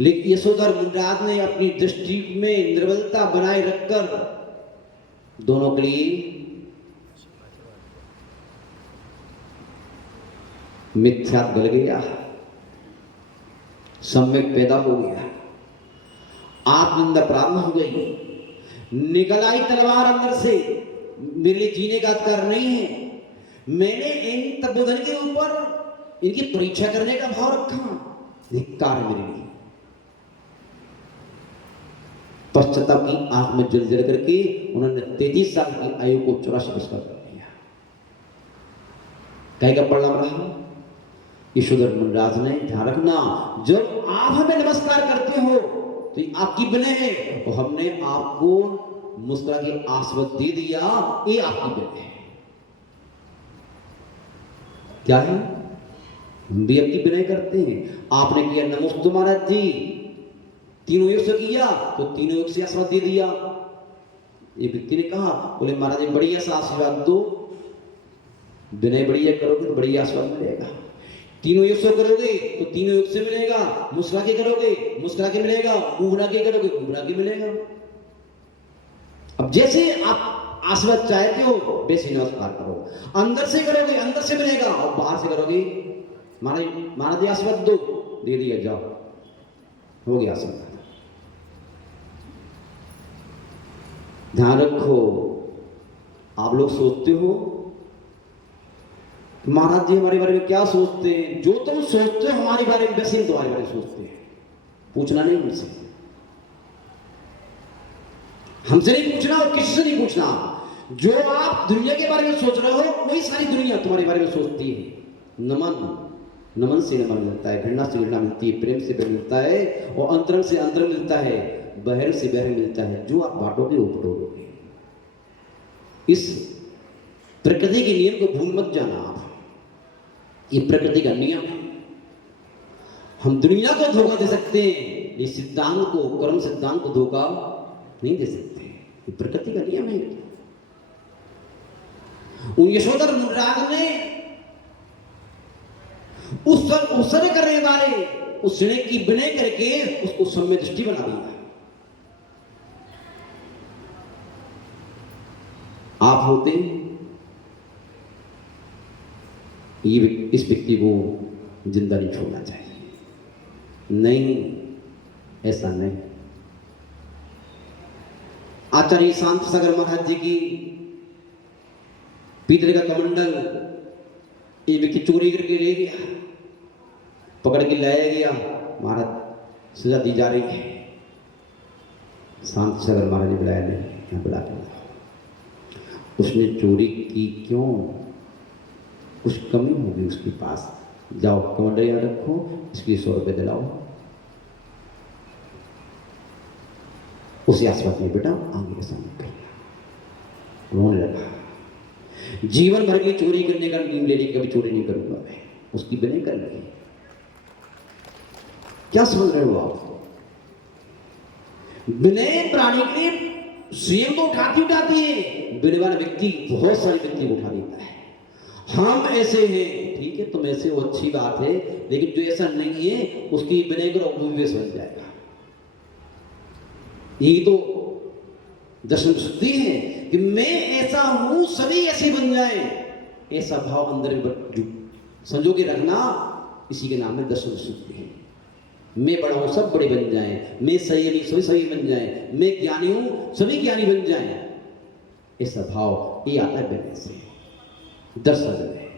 लेकिन यशोधर मुनिराज ने अपनी दृष्टि में निर्बलता बनाए रखकर दोनों के लिए मिथ्या गल गया, सम्यक पैदा हो गया, आप निंदा प्रारंभ हो गई, निकल आई तलवार अंदर से, मेरे लिए जीने का अधिकार नहीं है, मैंने इन तपोधन के ऊपर इनकी परीक्षा करने का भाव रखा, धिक्कार मेरे लिए। पश्चाताप की आंख में जल जल करके उन्होंने 33 साल की आयु को 84 वर्ष कर दिया। कहीं का परिणाम रहा, यशोधर मुनिराज ने, ध्यान रखना, जब आप हमें नमस्कार करते हो तो ये आपकी विनय है, और हमने आपको मुस्कुरा के आशीर्वाद दे दिया, ये आपकी विनय है। क्या है? हम भी आपकी विनय करते हैं। आपने किया नमोस्तु महाराज जी, तीनों युग से किया तो तीनों युग से आशीर्वाद दे दिया। ये व्यक्ति ने कहा, बोले महाराज जी बढ़िया सा आशीर्वाद दो, विनय बढ़िया करोगे तो बढ़िया आशीर्वाद मिलेगा। तीनों युग से करोगे तो तीनों युग से मिलेगा, मुस्कुरा के करोगे मुस्कुरा के मिलेगा, घूमना के करोगे घूमना के मिलेगा। अब जैसे आप आशीर्वाद चाहते हो वैसे नमस्कार करो, अंदर से करोगे अंदर से मिलेगा, और बाहर से करोगे महाराज आशीर्वाद दो, दे दिया, जाओ, हो गया आशीर्वाद। ध्यान रखो, आप लोग सोचते हो महाराज जी हमारे बारे में क्या सोचते हैं, जो तुम सोचते हो हमारे बारे में वैसे ही तुम्हारे बारे में सोचते हैं। पूछना नहीं मुझसे, हमसे नहीं पूछना और किसी से नहीं पूछना। जो आप दुनिया के बारे में सोच रहे हो वही सारी दुनिया तुम्हारे बारे में सोचती है। नमन से नमन मिलता है, घृणा से घृणा मिलती है, प्रेम से प्रेम मिलता है, और अंतरंग से अंतरंग मिलता है, बहर से बहर मिलता है। जो आप बांटोगे वो बटोरोगे। इस प्रकृति के नियम को भूल मत जाना आप, ये प्रकृति का नियम है। हम दुनिया को धोखा दे सकते हैं, ये सिद्धांत को, कर्म सिद्धांत को धोखा नहीं दे सकते, ये प्रकृति का नियम है। उन यशोधर मुनिराज ने उस समय करने वाले उस ऋण की विनय करके उसको सम्य दृष्टि बना दिया। आप होते इस व्यक्ति को जिंदा नहीं छोड़ना चाहिए। नहीं, ऐसा नहीं। आचार्य शांत सागर महाराज जी की पीतल का कमंडल ये व्यक्ति चोरी करके ले गया, पकड़ के लाया गया, महाराज सजा दी जा रही है। शांत सागर महाराज ने बुलाया, नहीं यहाँ बुला के उसने चोरी की क्यों? कुछ कमी होगी उसके पास, जाओ कमंडल यहाँ रखो, इसकी 100 रुपये दिलाओ। उसे आसपास में बेटा आगे के सामने करना। रोने लगा, जीवन भर की चोरी करने का नींद ले ली, कभी चोरी नहीं करूंगा मैं। उसकी विनय कर ली। क्या समझ रहे हो आप? विनय प्राणी के लिए स्वयं तो उठाती है, विनय वाला व्यक्ति बहुत सारे व्यक्ति को उठा देता है। हम ऐसे हैं, ठीक है, तुम ऐसे हो, अच्छी बात है, लेकिन जो ऐसा नहीं है उसकी विनय करो, उपवेश बन जाएगा। यही तो दर्शन शुद्धि है कि मैं ऐसा हूं, सभी ऐसे बन जाए, ऐसा भाव अंदर संजो के रखना, इसी के नाम में दर्शन शुद्धि है। मैं बड़ा हूं, सब बड़े बन जाएं, मैं सही नहीं, सभी सही बन जाएं, मैं ज्ञानी हूं, सभी ज्ञानी बन जाएं, ऐसा भाव ये आता है विनय से, दर्शन विनय,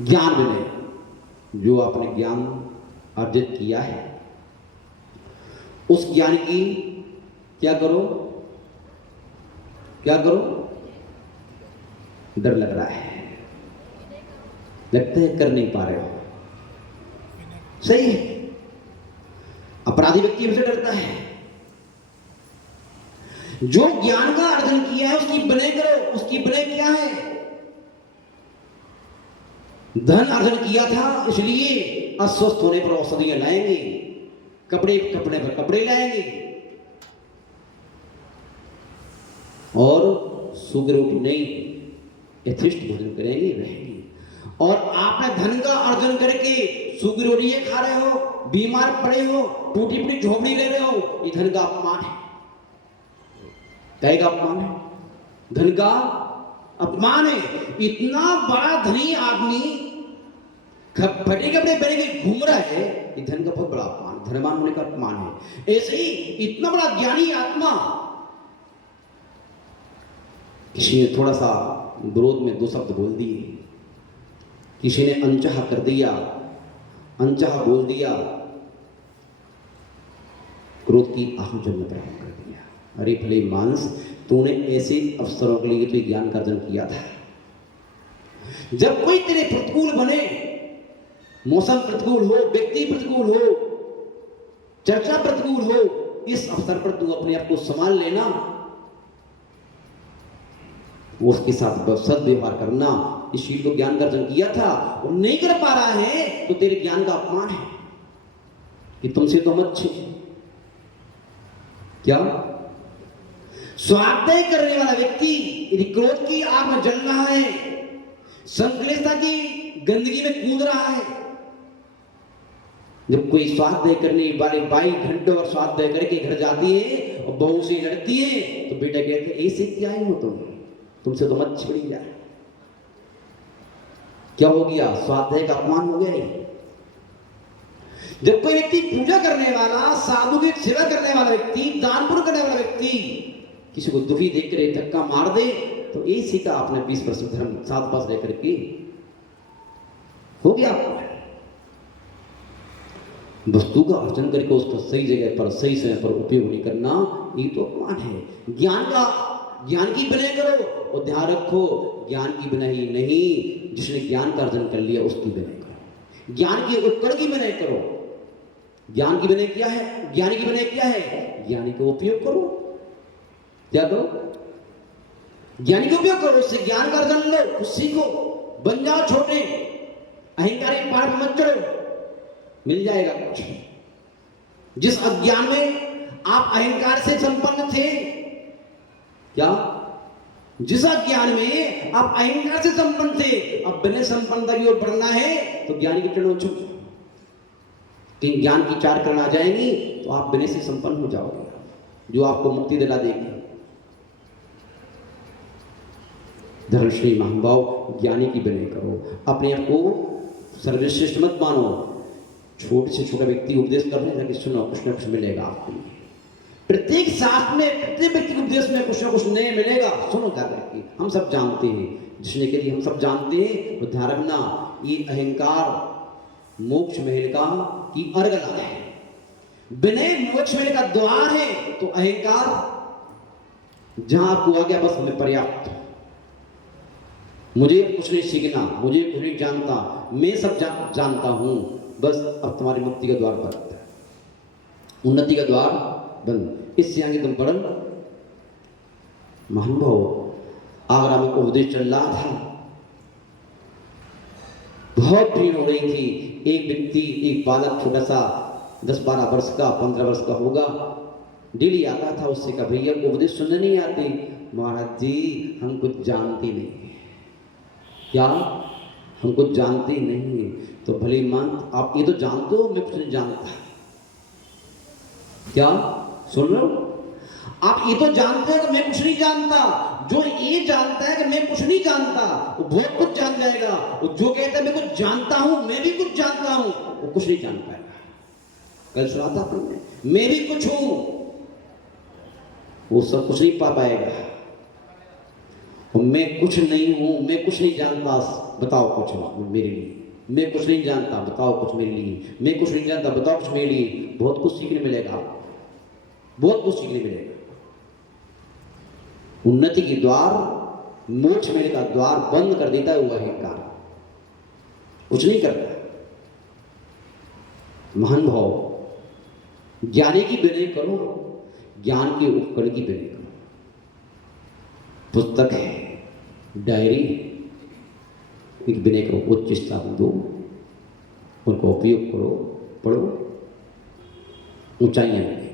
ज्ञान विनय। जो आपने ज्ञान अर्जित किया है उस ज्ञान की क्या करो, क्या करो? डर लग रहा है, लगता है कर नहीं पा रहे हो, सही है। अपराधी व्यक्ति हमसे डरता है। जो ज्ञान का अर्जन किया है उसकी विनय करो। उसकी विनय क्या है? धन अर्जन किया था, इसलिए अस्वस्थ होने पर औषधियां लाएंगे, कपड़े पर कपड़े लाएंगे, और सूखी रोटी नहीं, यथेष्ट भोजन करेंगे, रहेंगे। और आपने धन का अर्जन करके सूखी रोटी खा रहे हो, बीमार पड़े हो, टूटी फूटी झोपड़ी ले रहे हो, ये धन का अपमान है। क्या अपमान है? धन का अपमान है। इतना बड़ा धनी आदमी फटे कपड़े पहन के घूम रहा है, ये धन का बहुत बड़ा अपमान, धनवान होने का अपमान है। ऐसे ही इतना बड़ा ज्ञानी आत्मा, किसी ने थोड़ा सा विरोध में 2 शब्द बोल दिए, किसी ने अनचाहा कर दिया, अनचाहा बोल दिया, क्रोध की आह जलना प्रारंभ कर दिया। अरे भले मानस, तूने ऐसे अवसरों के लिए तो ज्ञान का अर्जन किया था। जब कोई तेरे प्रतिकूल बने, मौसम प्रतिकूल हो, व्यक्ति प्रतिकूल हो, चर्चा प्रतिकूल हो, इस अवसर पर तू अपने आप को संभाल लेना, उसके साथ सद्व्यवहार करना। इस चीज को ज्ञान का अर्जन किया था और नहीं कर पा रहा है तो तेरे ज्ञान का अपमान है कि तुमसे तो हम अच्छे। क्या स्वाध्याय करने वाला व्यक्ति यदि क्रोध की आग में जल रहा है, संकलेशता की गंदगी में कूद रहा है, जब कोई स्वाध्याय करने वाले 22 घंटे और स्वाध्याय करके घर जाती है और बहू से लड़ती है, तो बेटा कहते हैं ऐसे क्या ही हो तुमसे तो मत छिड़ी जाए। क्या हो गया? स्वाध्याय का अपमान हो गया। जब कोई व्यक्ति पूजा करने वाला, साधु की सेवा करने वाला व्यक्ति, दान पुण्य करने वाला व्यक्ति किसी को दुखी देख कर धक्का मार दे, तो ये सीखा आपने 20% धर्म साथ पास रह करके हो गया। वस्तु का अर्जन करके उसका सही जगह पर सही समय पर उपयोग नहीं करना, ये तो अपमान है। ज्ञान की विनय करो और ध्यान रखो, ज्ञान की विनय ही नहीं, जिसने ज्ञान का अर्जन कर लिया उसकी विनय करो। ज्ञान के उपकरण की विनय करो। ज्ञान की विनय क्या है? ज्ञान की विनय क्या है? ज्ञानी का उपयोग करो। क्या करो? ज्ञानी का उपयोग करो, उससे ज्ञान का अर्जन लो, कुछ सीखो, बन जाओ छोटे, अहंकारी पहाड़ पर मत चढ़ो, मिल जाएगा कुछ। जिस अज्ञान में आप अहंकार से संपन्न थे, क्या जिस अज्ञान में आप अहंकार से संपन्न थे, अब विनय संपन्नता की ओर बढ़ना है तो ज्ञानी के चरणों झुको। कि ज्ञान की 4 करण आ जाएंगी तो आप विनय से संपन्न हो जाओगे, जो आपको मुक्ति दिला देगी। धर्मश्री महानुभाव ज्ञानी की बने करो, अपने आप को सर्वश्रेष्ठ मत मानो। छोटे से छोटा व्यक्ति उपदेश कर रहे हैं कि सुनो, कुछ ना कुछ मिलेगा आपको। प्रत्येक शास्त्र में, प्रत्येक व्यक्ति के उपदेश में कुछ ना कुछ नया मिलेगा। सुनो क्या करके, हम सब जानते हैं, जिसने के लिए हम सब जानते हैं वो ध्यान रखना, ये अहंकार मोक्ष महल का की अर्गला है। विनय मोक्ष महल का द्वार है, तो अहंकार जहां आपको आ गया, बस हमें पर्याप्त, मुझे कुछ नहीं सीखना, मुझे कुछ नहीं जानता, मैं सब जानता हूं, बस अब तुम्हारी मुक्ति का द्वार बंद, उन्नति का द्वार बंद। इससे आगे तुम बढ़ो। महानुभाव, आगरा में उपदेश चल रहा था, बहुत भीड़ हो रही थी। एक व्यक्ति, एक बालक छोटा सा 10-12 वर्ष का, 15 वर्ष का होगा, डेली आता था। उससे कहा, भैया उपदेश सुनने नहीं आते? महाराज जी हम कुछ जानते नहीं। क्या? हम कुछ जानते नहीं। तो भले मान, आप ये तो जानते हो, मैं कुछ नहीं जानता। क्या सुन रहे हो? आप ये तो जानते हो कि मैं कुछ नहीं जानता। जो ये जानता है कि मैं कुछ नहीं जानता, वो बहुत कुछ जान जाएगा। वो जो कहता है मैं कुछ जानता हूं, मैं भी कुछ जानता हूं, वो कुछ नहीं जान पाएगा। कल सुना था आपने, मैं भी कुछ हूं, वो सब कुछ नहीं पा पाएगा। मैं कुछ नहीं हूं, मैं कुछ नहीं जानता, बताओ कुछ मेरे लिए। मैं कुछ नहीं जानता, बताओ कुछ मेरे लिए। मैं कुछ नहीं जानता, बताओ कुछ मेरे लिए। बहुत कुछ सीखने मिलेगा आपको, बहुत कुछ सीखने मिलेगा। उन्नति के द्वार, मोक्ष मेरे का द्वार बंद कर देता है वो अहंकार, कुछ नहीं करता। महान भाव, ज्ञानी की विनय करो, ज्ञान के उपकरण की विनय करो। पुस्तक है, डायरी, एक विनय करो, उच्च स्थान दो, उनको उपयोग करो, पढ़ो, ऊंचाइयां मिलेगी।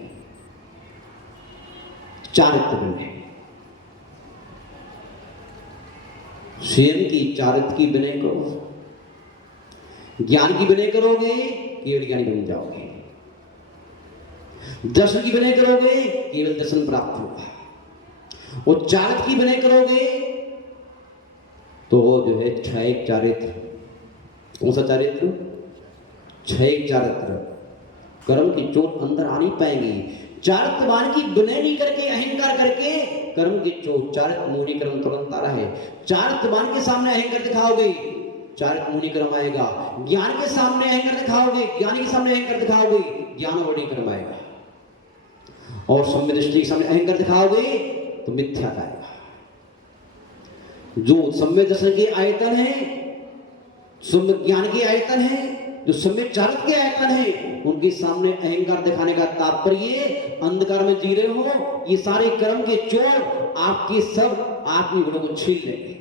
चारित्र विनय, स्वयं की चारित्र की विनय करो। ज्ञान की विनय करोगे, केवल ज्ञानी बन जाओगे। दर्शन की विनय करोगे, केवल दर्शन प्राप्त होगा। और चारित्र की विनय करोगे तो जो है क्षयिक चारित्र। कौन सा चारित्र? क्षयिक चारित्र। कर्म की चोट अंदर आ नहीं पाएंगी। चारित्रवान की विनय नहीं करके, अहंकार करके, कर्म की चोट, चारित्र मुनि कर्म तुरंत आ रहा है। चारित्रवान के सामने अहंकार दिखाओगे, चारित्र मुनि कर्म आएगा। ज्ञान के सामने अहंकार दिखाओगे, ज्ञानी के सामने अहंकार दिखाओगे, ज्ञान वर्ण कर्म आएगा। और सम्य दृष्टि के सामने अहंकार दिखाओगे तो मिथ्या आएगा। जो सम्य दर्शन के आयतन है, सम्य ज्ञान के आयतन है, जो सम्य चारित्र के आयतन है, उनके सामने अहंकार दिखाने का तात्पर्य अंधकार में जी रहे हो, ये सारे कर्म के चोर आपके सब आत्मी गुणों को छीन लेंगे।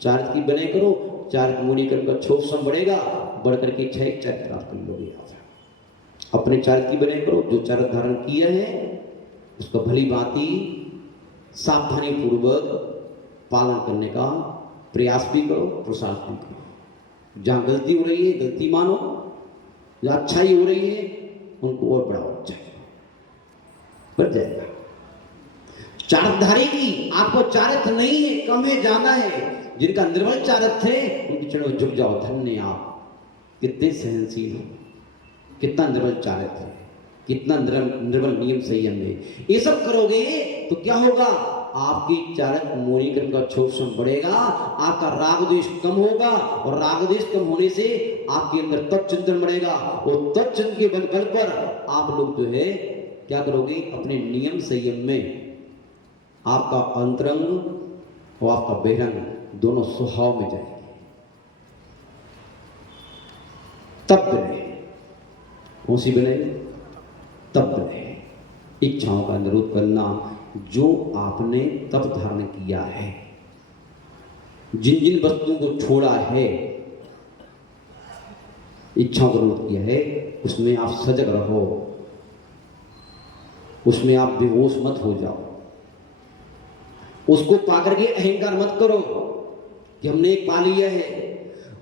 चारित्र की विनय करो, चारित्र मुनि कर्म का क्षोभ सम बढ़ेगा, बढ़कर के क्षयिक चारित्र प्राप्त कर लोगे। अपने चारित्र की विनय करो, जो चारित्र धारण किया है उसका भली भांति सावधानी पूर्वक पालन करने का प्रयास भी करो, प्रसाद भी करो। जहाँ गलती हो रही है गलती मानो, जहाँ अच्छाई हो रही है उनको और बढ़ाओ, अच्छा बढ़ जाएगा। चारित्रधारी की आपको चारित्र नहीं है, कम है, ज्यादा है। जिनका निर्मल चारित्र है उनके चरणों में झुक जाओ। धन्य आप, कितने सहनशील हो, कितना निर्मल चारित्र है, कितना निर्मल नियम संयम है। ये सब करोगे तो क्या होगा? आपकी चारित्र मुनि कर्म का क्षोभ सम बढ़ेगा, आपका राग द्वेष कम होगा, और राग द्वेष कम होने से आपके अंदर तत्चिंतन बढ़ेगा। और तत्चिंतन के बल पर आप लोग जो है क्या करोगे? अपने नियम संयम में आपका अंतरंग और आपका बहिरंग दोनों स्वभाव में जाएंगे। तब बने, कौन सी बने? तब बने। इच्छाओं का निरोध करना, जो आपने तप धारण किया है, जिन जिन वस्तुओं को छोड़ा है, इच्छाओं का निरोध किया है, उसमें आप सजग रहो, उसमें आप बेहोश मत हो जाओ। उसको पाकर के अहंकार मत करो कि हमने एक पा लिया है।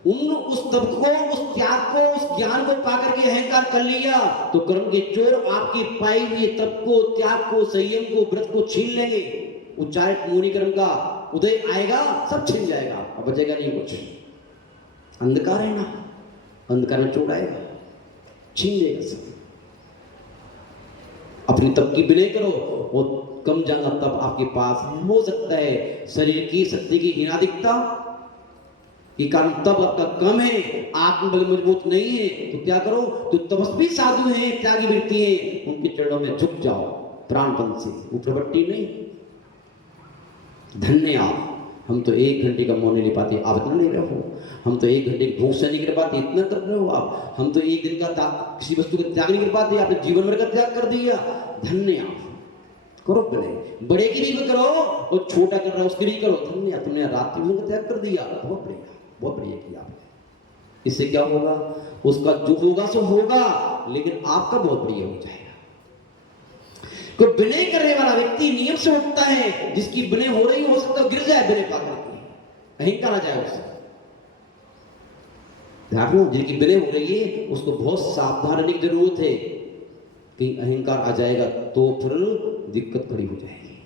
उस तप को, उस त्याग को, उस ज्ञान को पाकर के अहंकार कर लिया तो कर्म के चोर आपकी पाई हुई तप को, त्याग को, संयम को, व्रत को छीन लेंगे। उच्चारित मुनि कर्म का उदय आएगा, सब छिन जाएगा, अब बचेगा नहीं कुछ। अंधकार है ना, अंधकार में चोट आएगा, छीन लेगा सब। अपनी तब की विनय करो और कम जाना तब आपके पास हो सकता है शरीर की शक्ति की हीनाधिकता के कारण तब आपका कम है, आत्मबल मजबूत नहीं है, तो क्या करो, तो तपस्वी साधु हैं, त्यागी वृत्ति है, उनके चरणों में झुक जाओ प्राणपन से, उपरवट्टी नहीं। धन्य आप, हम तो 1 घंटे का मौन नहीं ले पाते, आप इतना नहीं रहो। हम तो 1 घंटे की भूख से नहीं कर पाते, इतना कर रहे हो आप। हम तो 1 दिन का किसी वस्तु का त्याग नहीं कर पाते, आपने जीवन भर का त्याग कर दिया। धन्य आप, करो बड़े, बड़े की भी करो और छोटा कर रहा है उसकी भी करो। धन्य, तुमने रात्रि भोजन का त्याग कर दिया, बहुत बढ़िया, बहुत बढ़िया किया आपने। इससे क्या होगा, उसका जो होगा सो होगा, लेकिन आपका बहुत बढ़िया हो जाएगा। कोई विनय करने वाला व्यक्ति नियम से उठता है, जिसकी विनय हो रही हो सकता है गिर जाए विनय पाकर के, अहंकार आ जाए उसे। ध्यान रखो, जिनकी विनय हो रही है उसको बहुत सावधान रहने की जरूरत है, कहीं अहंकार आ जाएगा तो फिर दिक्कत खड़ी हो जाएगी।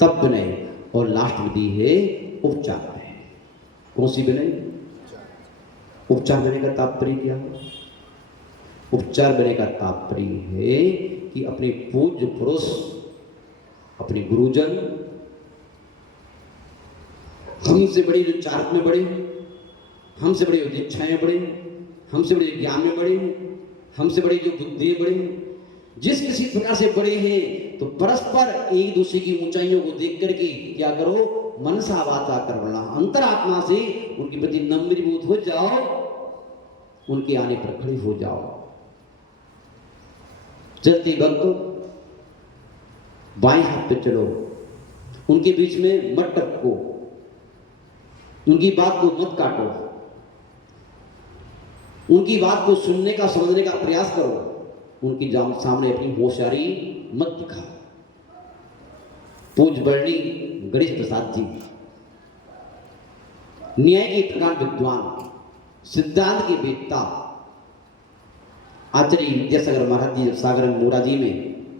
तब विनय। और लास्ट विधि है उपचार विनय। कौन सी विनय? उपचार विनय का तात्पर्य क्या है? उपचार विनय का तात्पर्य है कि अपने पूज्य पुरुष, अपने गुरुजन, हमसे बड़े जो चारक में बड़े, हमसे बड़े जो दीक्षा में बड़े, हमसे बड़े ज्ञान में बड़े, हमसे बड़े जो बुद्धि में बड़े, जिस किसी प्रकार से बड़े हैं, तो परस्पर एक दूसरे की ऊंचाइयों को देख करके क्या करो, मनसा वाचा कर्मणा, अंतरात्मा से उनके प्रति नम्रीभूत हो जाओ, उनके आने पर खड़े हो जाओ। चलते वक्त बाएं हाथ पे चलो, उनके बीच में मत टपको, उनकी बात को मत काटो, उनकी बात को सुनने का समझने का प्रयास करो, उनकी सामने अपनी होशियारी मत दिखाओ। पूज्य बरणी गणेश प्रसाद जी न्याय के प्रकार विद्वान, सिद्धांत के वेत्ता, आचार्य विद्यासागर महाराज जी सागर मोराजी में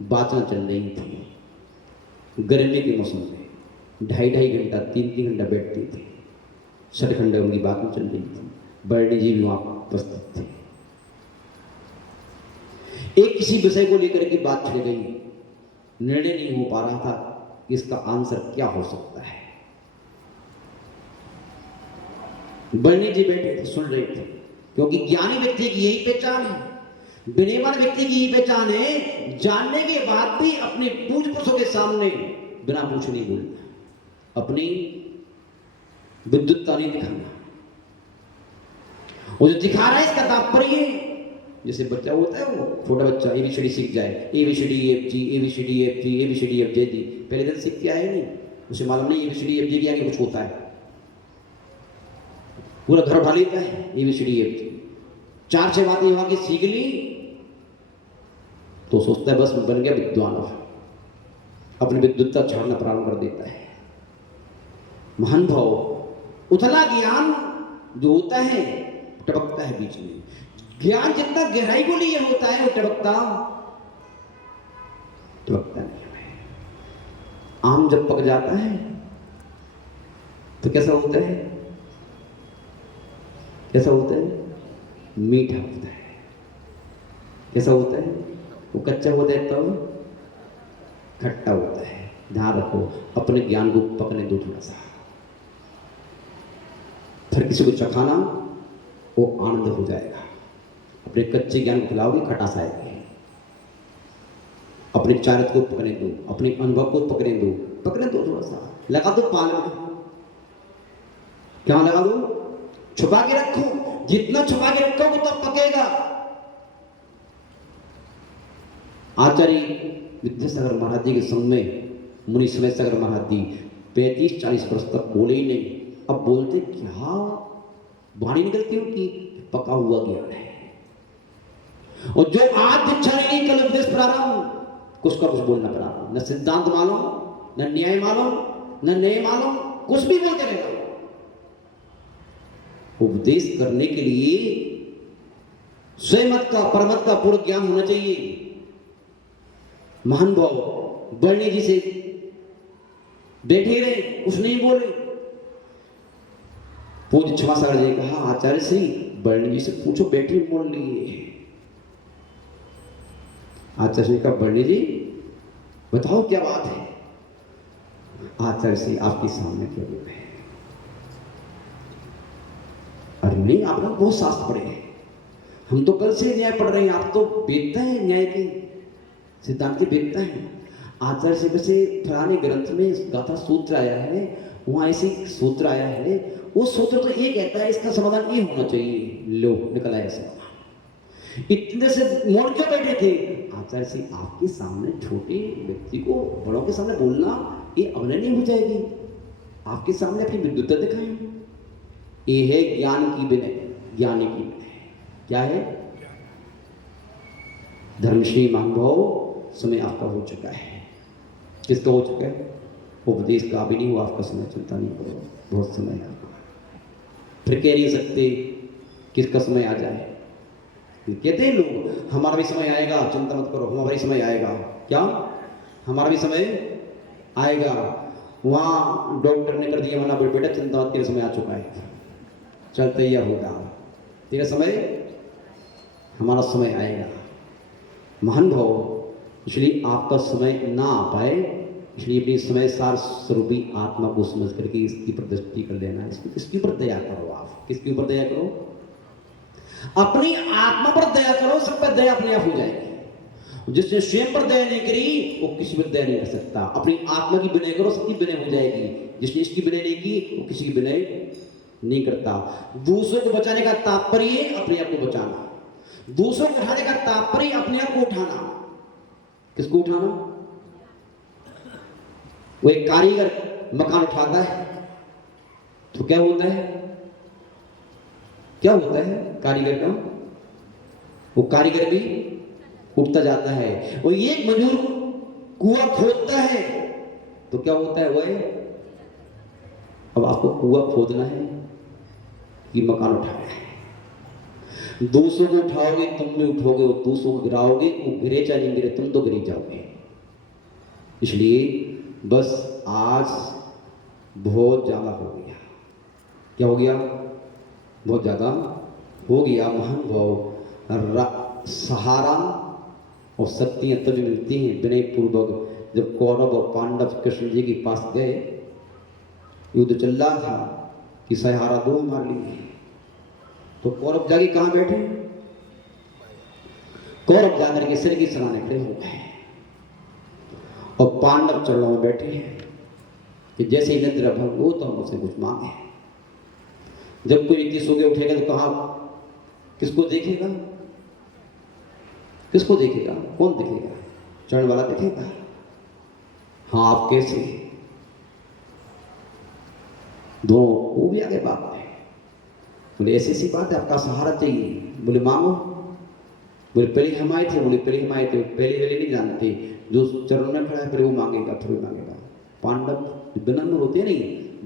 वाचना चल रही थी। गर्मी के मौसम में 2.5 घंटा 3-3 घंटा बैठते थे, षटखंड उनकी बातें चल रही थी। बरणी जी भी वहां उपस्थित थे। एक किसी विषय को लेकर के बात छिड़ गई, निर्णय नहीं हो पा रहा था कि इसका आंसर क्या हो सकता है। बरणी जी बैठे थे, सुन रहे थे, क्योंकि ज्ञानी व्यक्ति की यही पहचान है, विनयवान व्यक्ति की यही पहचान है, जानने के बाद भी अपने पूज्य पुरुषों के सामने बिना पूछे नहीं बोलना, अपनी विद्युतता नहीं दिखाना। वो जो दिखा रहा है इसका तात्पर्य, जैसे बच्चा होता है, वो छोटा बच्चा ABCD सीख जाए, ABCDEFG ABCD EFG ABCD EFG, पहले दिन सीख के आया नहीं, उसे मालूम नहीं ABCD EFG के आगे कुछ होता है, पूरा घर उठा लेता है ABCD EFG। 4-6 बातें वहां की सीख ली तो सोचता है बस बन गया विद्वान, अपनी विद्युतता छाड़ना प्रारंभ कर देता है। महान भाव, उथला ज्ञान जो होता है टपकता है बीच में, ज्ञान जितना गहराई को लिए होता है वो टपकता नहीं है। आम जब पक जाता है तो कैसा होता है, कैसा होता है, मीठा होता है। कैसा होता है, वो कच्चा होता है तो खट्टा होता है। ध्यान रखो, अपने ज्ञान को पकने दो थोड़ा सा, फिर किसी को चखाना वो आनंद हो जाएगा। अपने कच्चे ज्ञान को खिलाओगे खटास आएगी। अपने चारित्र को पकड़ने दो, अपने अनुभव को पकड़ने दो थोड़ा सा, लगा दो पाल में। क्या लगा दो, छुपा के रखो, जितना छुपा के रखोगे तब पकेगा। आचार्य विद्यासागर महाराज जी के संग में मुनि समय सागर महाराज जी 35-40 वर्ष तक बोले ही नहीं। अब बोलते क्या, वाणी निकलती हो कि पका हुआ ज्ञान है। और जो आज दीक्षा नहीं, कल उपदेश प्रारंभ, कुछ का कुछ बोलना प्रारंभ, न सिद्धांत मालूम, न न्याय मालूम, न न्याय मालूम, कुछ भी बोलते रहेगा। उपदेश करने के लिए स्वयं का परमत का पूर्ण ज्ञान होना चाहिए। महान भाव बरणी जी से बैठे रहे, कुछ नहीं बोले। पूज्य क्षमासागर जी ने कहा, आचार्य श्री वर्णी जी से पूछो, बैठे मोड़ लिए। आचार्य श्री का वर्णी जी बताओ क्या बात है। आचार्य श्री आपके सामने क्यों है? अरे नहीं, आप लोग बहुत शास्त्र पढ़े हैं, हम तो कल से न्याय पढ़ रहे हैं, आप तो वेदता है, न्याय के सिद्धांत के वेदता है। आचार्य से वैसे पुराने ग्रंथ में गाथा सूत्र आया है, वहां ऐसे सूत्र आया है, वो सूत्र तो ये कहता है इसका समाधान ये होना चाहिए। लो निकल आया ऐसा। इतने से मोड़ क्यों बैठे थे? आचार्य से आपके सामने छोटे व्यक्ति को बड़ों के सामने बोलना ये अवनय नहीं हो जाएगी? आपके सामने अपनी विद्वत्ता दिखाएं। ये है ज्ञान की विनय, ज्ञानी की विनय। क्या है? धर्मश्री महानुभाव, समय आपका हो चुका है। किसका हो चुका है? उपदेश का भी नहीं हुआ, आपका समय चिंता नहीं करो, बहुत समय है आपका। फिर कह नहीं सकते किसका समय आ जाए। कहते हैं लोग हमारा भी समय आएगा, चिंता मत करो, हमारा भी समय आएगा। क्या? हमारा भी समय आएगा। वहाँ डॉक्टर ने कर दिया मना, बेटा चिंता मत, तेरा समय आ चुका है, चल तैयार होगा, तेरा समय, हमारा समय आएगा। महान भाव, इसलिए आपका समय ना आ पाए, इसलिए अपनी समय सार स्वरूपी आत्मा को समझ करके इसकी प्रदृष्टि कर लेना है। इसके ऊपर दया करो। आप किसके ऊपर दया करो? अपनी आत्मा पर दया करो, सब पर दया अपने आप हो जाएगी। जिसने स्वयं पर दया नहीं करी वो किसी पर दया नहीं कर सकता। अपनी आत्मा की विनय करो, सबकी विनय हो जाएगी। जिसने इसकी विनय नहीं की वो किसी की विनय नहीं करता। दूसरों को बचाने का तात्पर्य अपने आप को बचाना, दूसरों को उठाने का तात्पर्य अपने आप को उठाना। किसको उठाना? वो एक कारीगर मकान उठाता है तो क्या होता है? क्या होता है कारीगर का? वो कारीगर भी उठता जाता है। वो एक मजदूर कुआं खोदता है तो क्या होता है? वह अब आपको कुआं खोदना है कि मकान उठाना है? दूसरों को उठाओगे तुम भी उठोगे, और दूसरों को गिराओगे वो गिरे चाहे नहीं गिरे, तुम तो गिरे जाओगे। इसलिए बस आज बहुत ज्यादा हो गया। क्या हो गया? बहुत ज्यादा हो गया। महान भाव, सहारा और शक्तियां तभी मिलती हैं विनय पूर्वक। जब कौरव और पांडव कृष्ण जी के पास गए, युद्ध चल रहा था कि सहारा दो मार लिए, तो कौरव जाके कहां बैठे? कौरव जाकर के सिर की सराहने खड़े हो गए और पांडव चरणों में बैठे हैं कि जैसे ही निद्रा भंग हो तो हम उससे कुछ मांगे। जब कोई व्यक्ति सो के उठेगा तो कहा किसको देखेगा? किसको देखेगा? कौन देखेगा? चरण वाला देखेगा। हाँ, आप कैसे? दोनों वो भी आगे बात है। बोले ऐसी सी बात है, आपका सहारा चाहिए। बोले मांगो। बोले पहले हम आए थे। बोले पहले हम आए थे, पहले पहले नहीं जानते, जो चरण में खड़ा है फिर वो मांगेगा, फिर वो मांगेगा। पांडव विनम्र होते नहीं,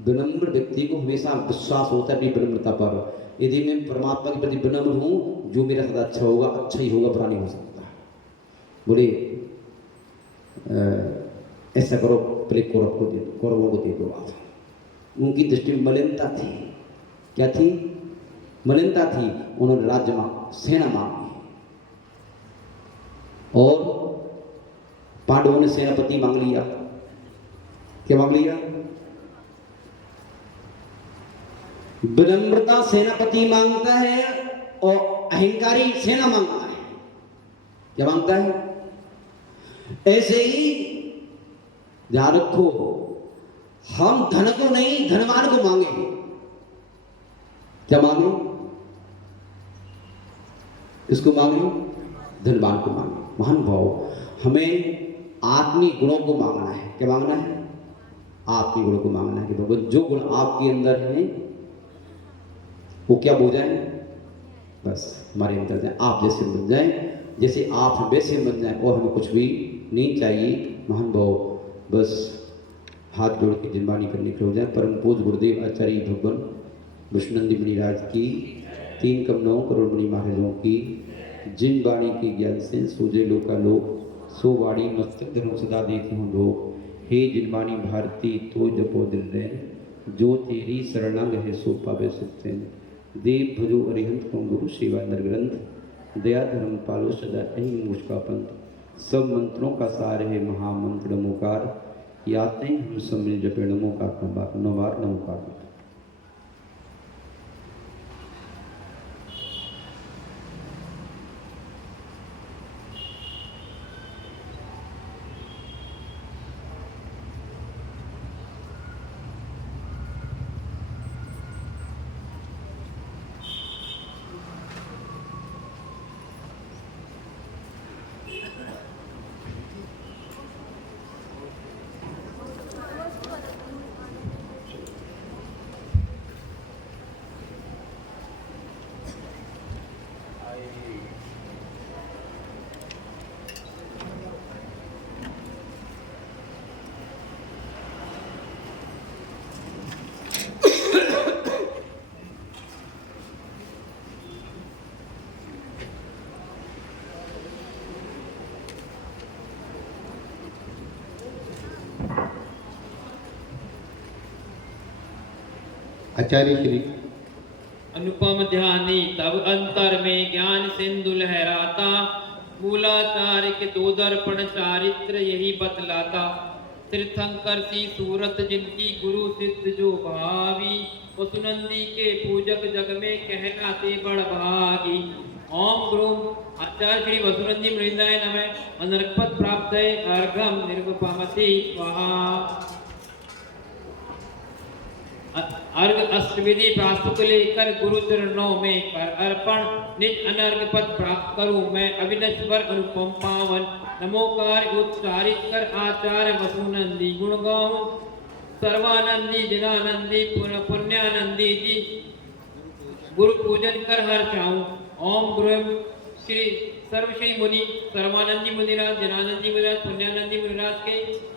विनम्र व्यक्ति को हमेशा विश्वास होता है अपनी विनम्रता पर। यदि मैं परमात्मा के प्रति विनम्र हूँ, जो मेरे साथ अच्छा होगा अच्छा ही होगा, बुरा नहीं हो सकता। बोले ऐसा करो, पहले कौरव को दे दो, कौरवों को दे दो आप। उनकी दृष्टि में मलिनता थी। क्या थी? मलिनता थी। उन्होंने राज्य मांग, सेना मांगी, और पांडवों ने सेनापति मांग लिया। क्या मांग लिया? विनम्रता सेनापति मांगता है और अहंकारी सेना मांगता है। क्या मांगता है? ऐसे ही ध्यान रखो, हम धन को नहीं धनवान को मांगे। क्या मांगे? इसको मांगे, धनवान को मांगे। महान भाव, हमें आत्मीय गुणों को मांगना है। क्या मांगना है? आत्मीय गुणों को मांगना है कि भगवान जो गुण आपके अंदर है वो क्या हो जाए? बस हमारे अंदर जाए, आप जैसे बन जाए, जैसे आप वैसे बन जाए, और हमें कुछ भी नहीं चाहिए। महान भाव, बस हाथ जोड़ के जिनवाणी करने के हो जाए। परम पूज्य गुरुदेव आचार्य भगवान विष्णुनंदी मुनिराज की, 3 कम 9 करोड़ मुनि महाराजों की, जिन वाणी के ज्ञान से सूझे लोका लोक, सो वाणी मस्तक धर्म सदा देखे हों लोग। हे जिनवाणी भारती तो जपो दिल रे, जो तेरी शरणांग है सो पावे सुखते। देव भजो अरिहंत को गुरु सेवा नर ग्रंथ, दया धर्म पालो सदा अहिं मुझका पंथ। सब मंत्रों का सार है महामंत्र नमोकार, याते हम सब जपे नमो का नवार नमोकार। आचार्य श्री अनुपम ध्यानी तब अंतर में ज्ञान सिंधु लहराता, मूलाचार्य के दो दर्पण चारित्र यही बतलाता। तीर्थंकर सी सूरत जिनकी गुरु सिद्ध जो भावी, वसुनंदी के पूजक जग में कहलाते बड़ भागी। ओम गुरु आचार्य श्री वसुनंदी मृंदाय नमः। अनर्पद प्राप्त अर्घम निर्वपमति स्वाहा। अर्घ अष्टविधि प्रास्तुक लेकर गुरु चरणों में कर अर्पण, निज अनर्घ पद प्राप्त करूं मैं अविनश्वर अनुपम पावन। नमोकार उच्चारित कर आचार्य वसुनंदी गुण गाऊं, सर्वानंदी जनानंदी पुण्यानंदी जी गुरु पूजन कर हर्षाऊं। ओम गुरु श्री सर्वश्री मुनि सर्वानंदी मुनिराज जनानंदी मुनिराज पुण्यानंदी मुनिराज के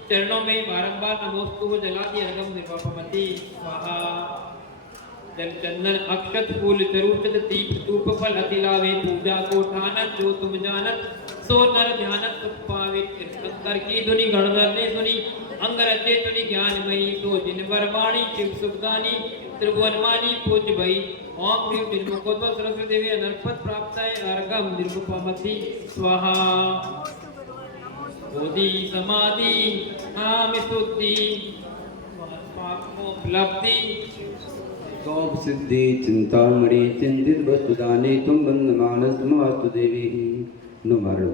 चरणों में बारंबार नमोस्तु जलाति अर्घम निर्वापमति स्वाहा। जल चंदन अक्षत फूल चरुचत दीप धूप फल अति लावे, पूजा को ठानत जो तुम जानत सो नर ध्यानत सुख पावे। तीर्थंकर की धुनि गणधर ने सुनी, अंग रचे तुनि ज्ञानमयी, तो जिन बरवाणी शिव सुखदानी त्रिभुवनवाणी पूज भई। ओम ह्रीं निर्मुखोद्भव सरस्वती देवी अनर्पद प्राप्त अर्घम निर्वपमति स्वाहा। बोधि समाधि नाम स्तुति उपलब्धि सौभ सिद्धि चिंतामणि चिंतित वस्तुदाने तुम बंद मानस नमस्तु देवी नुमारो।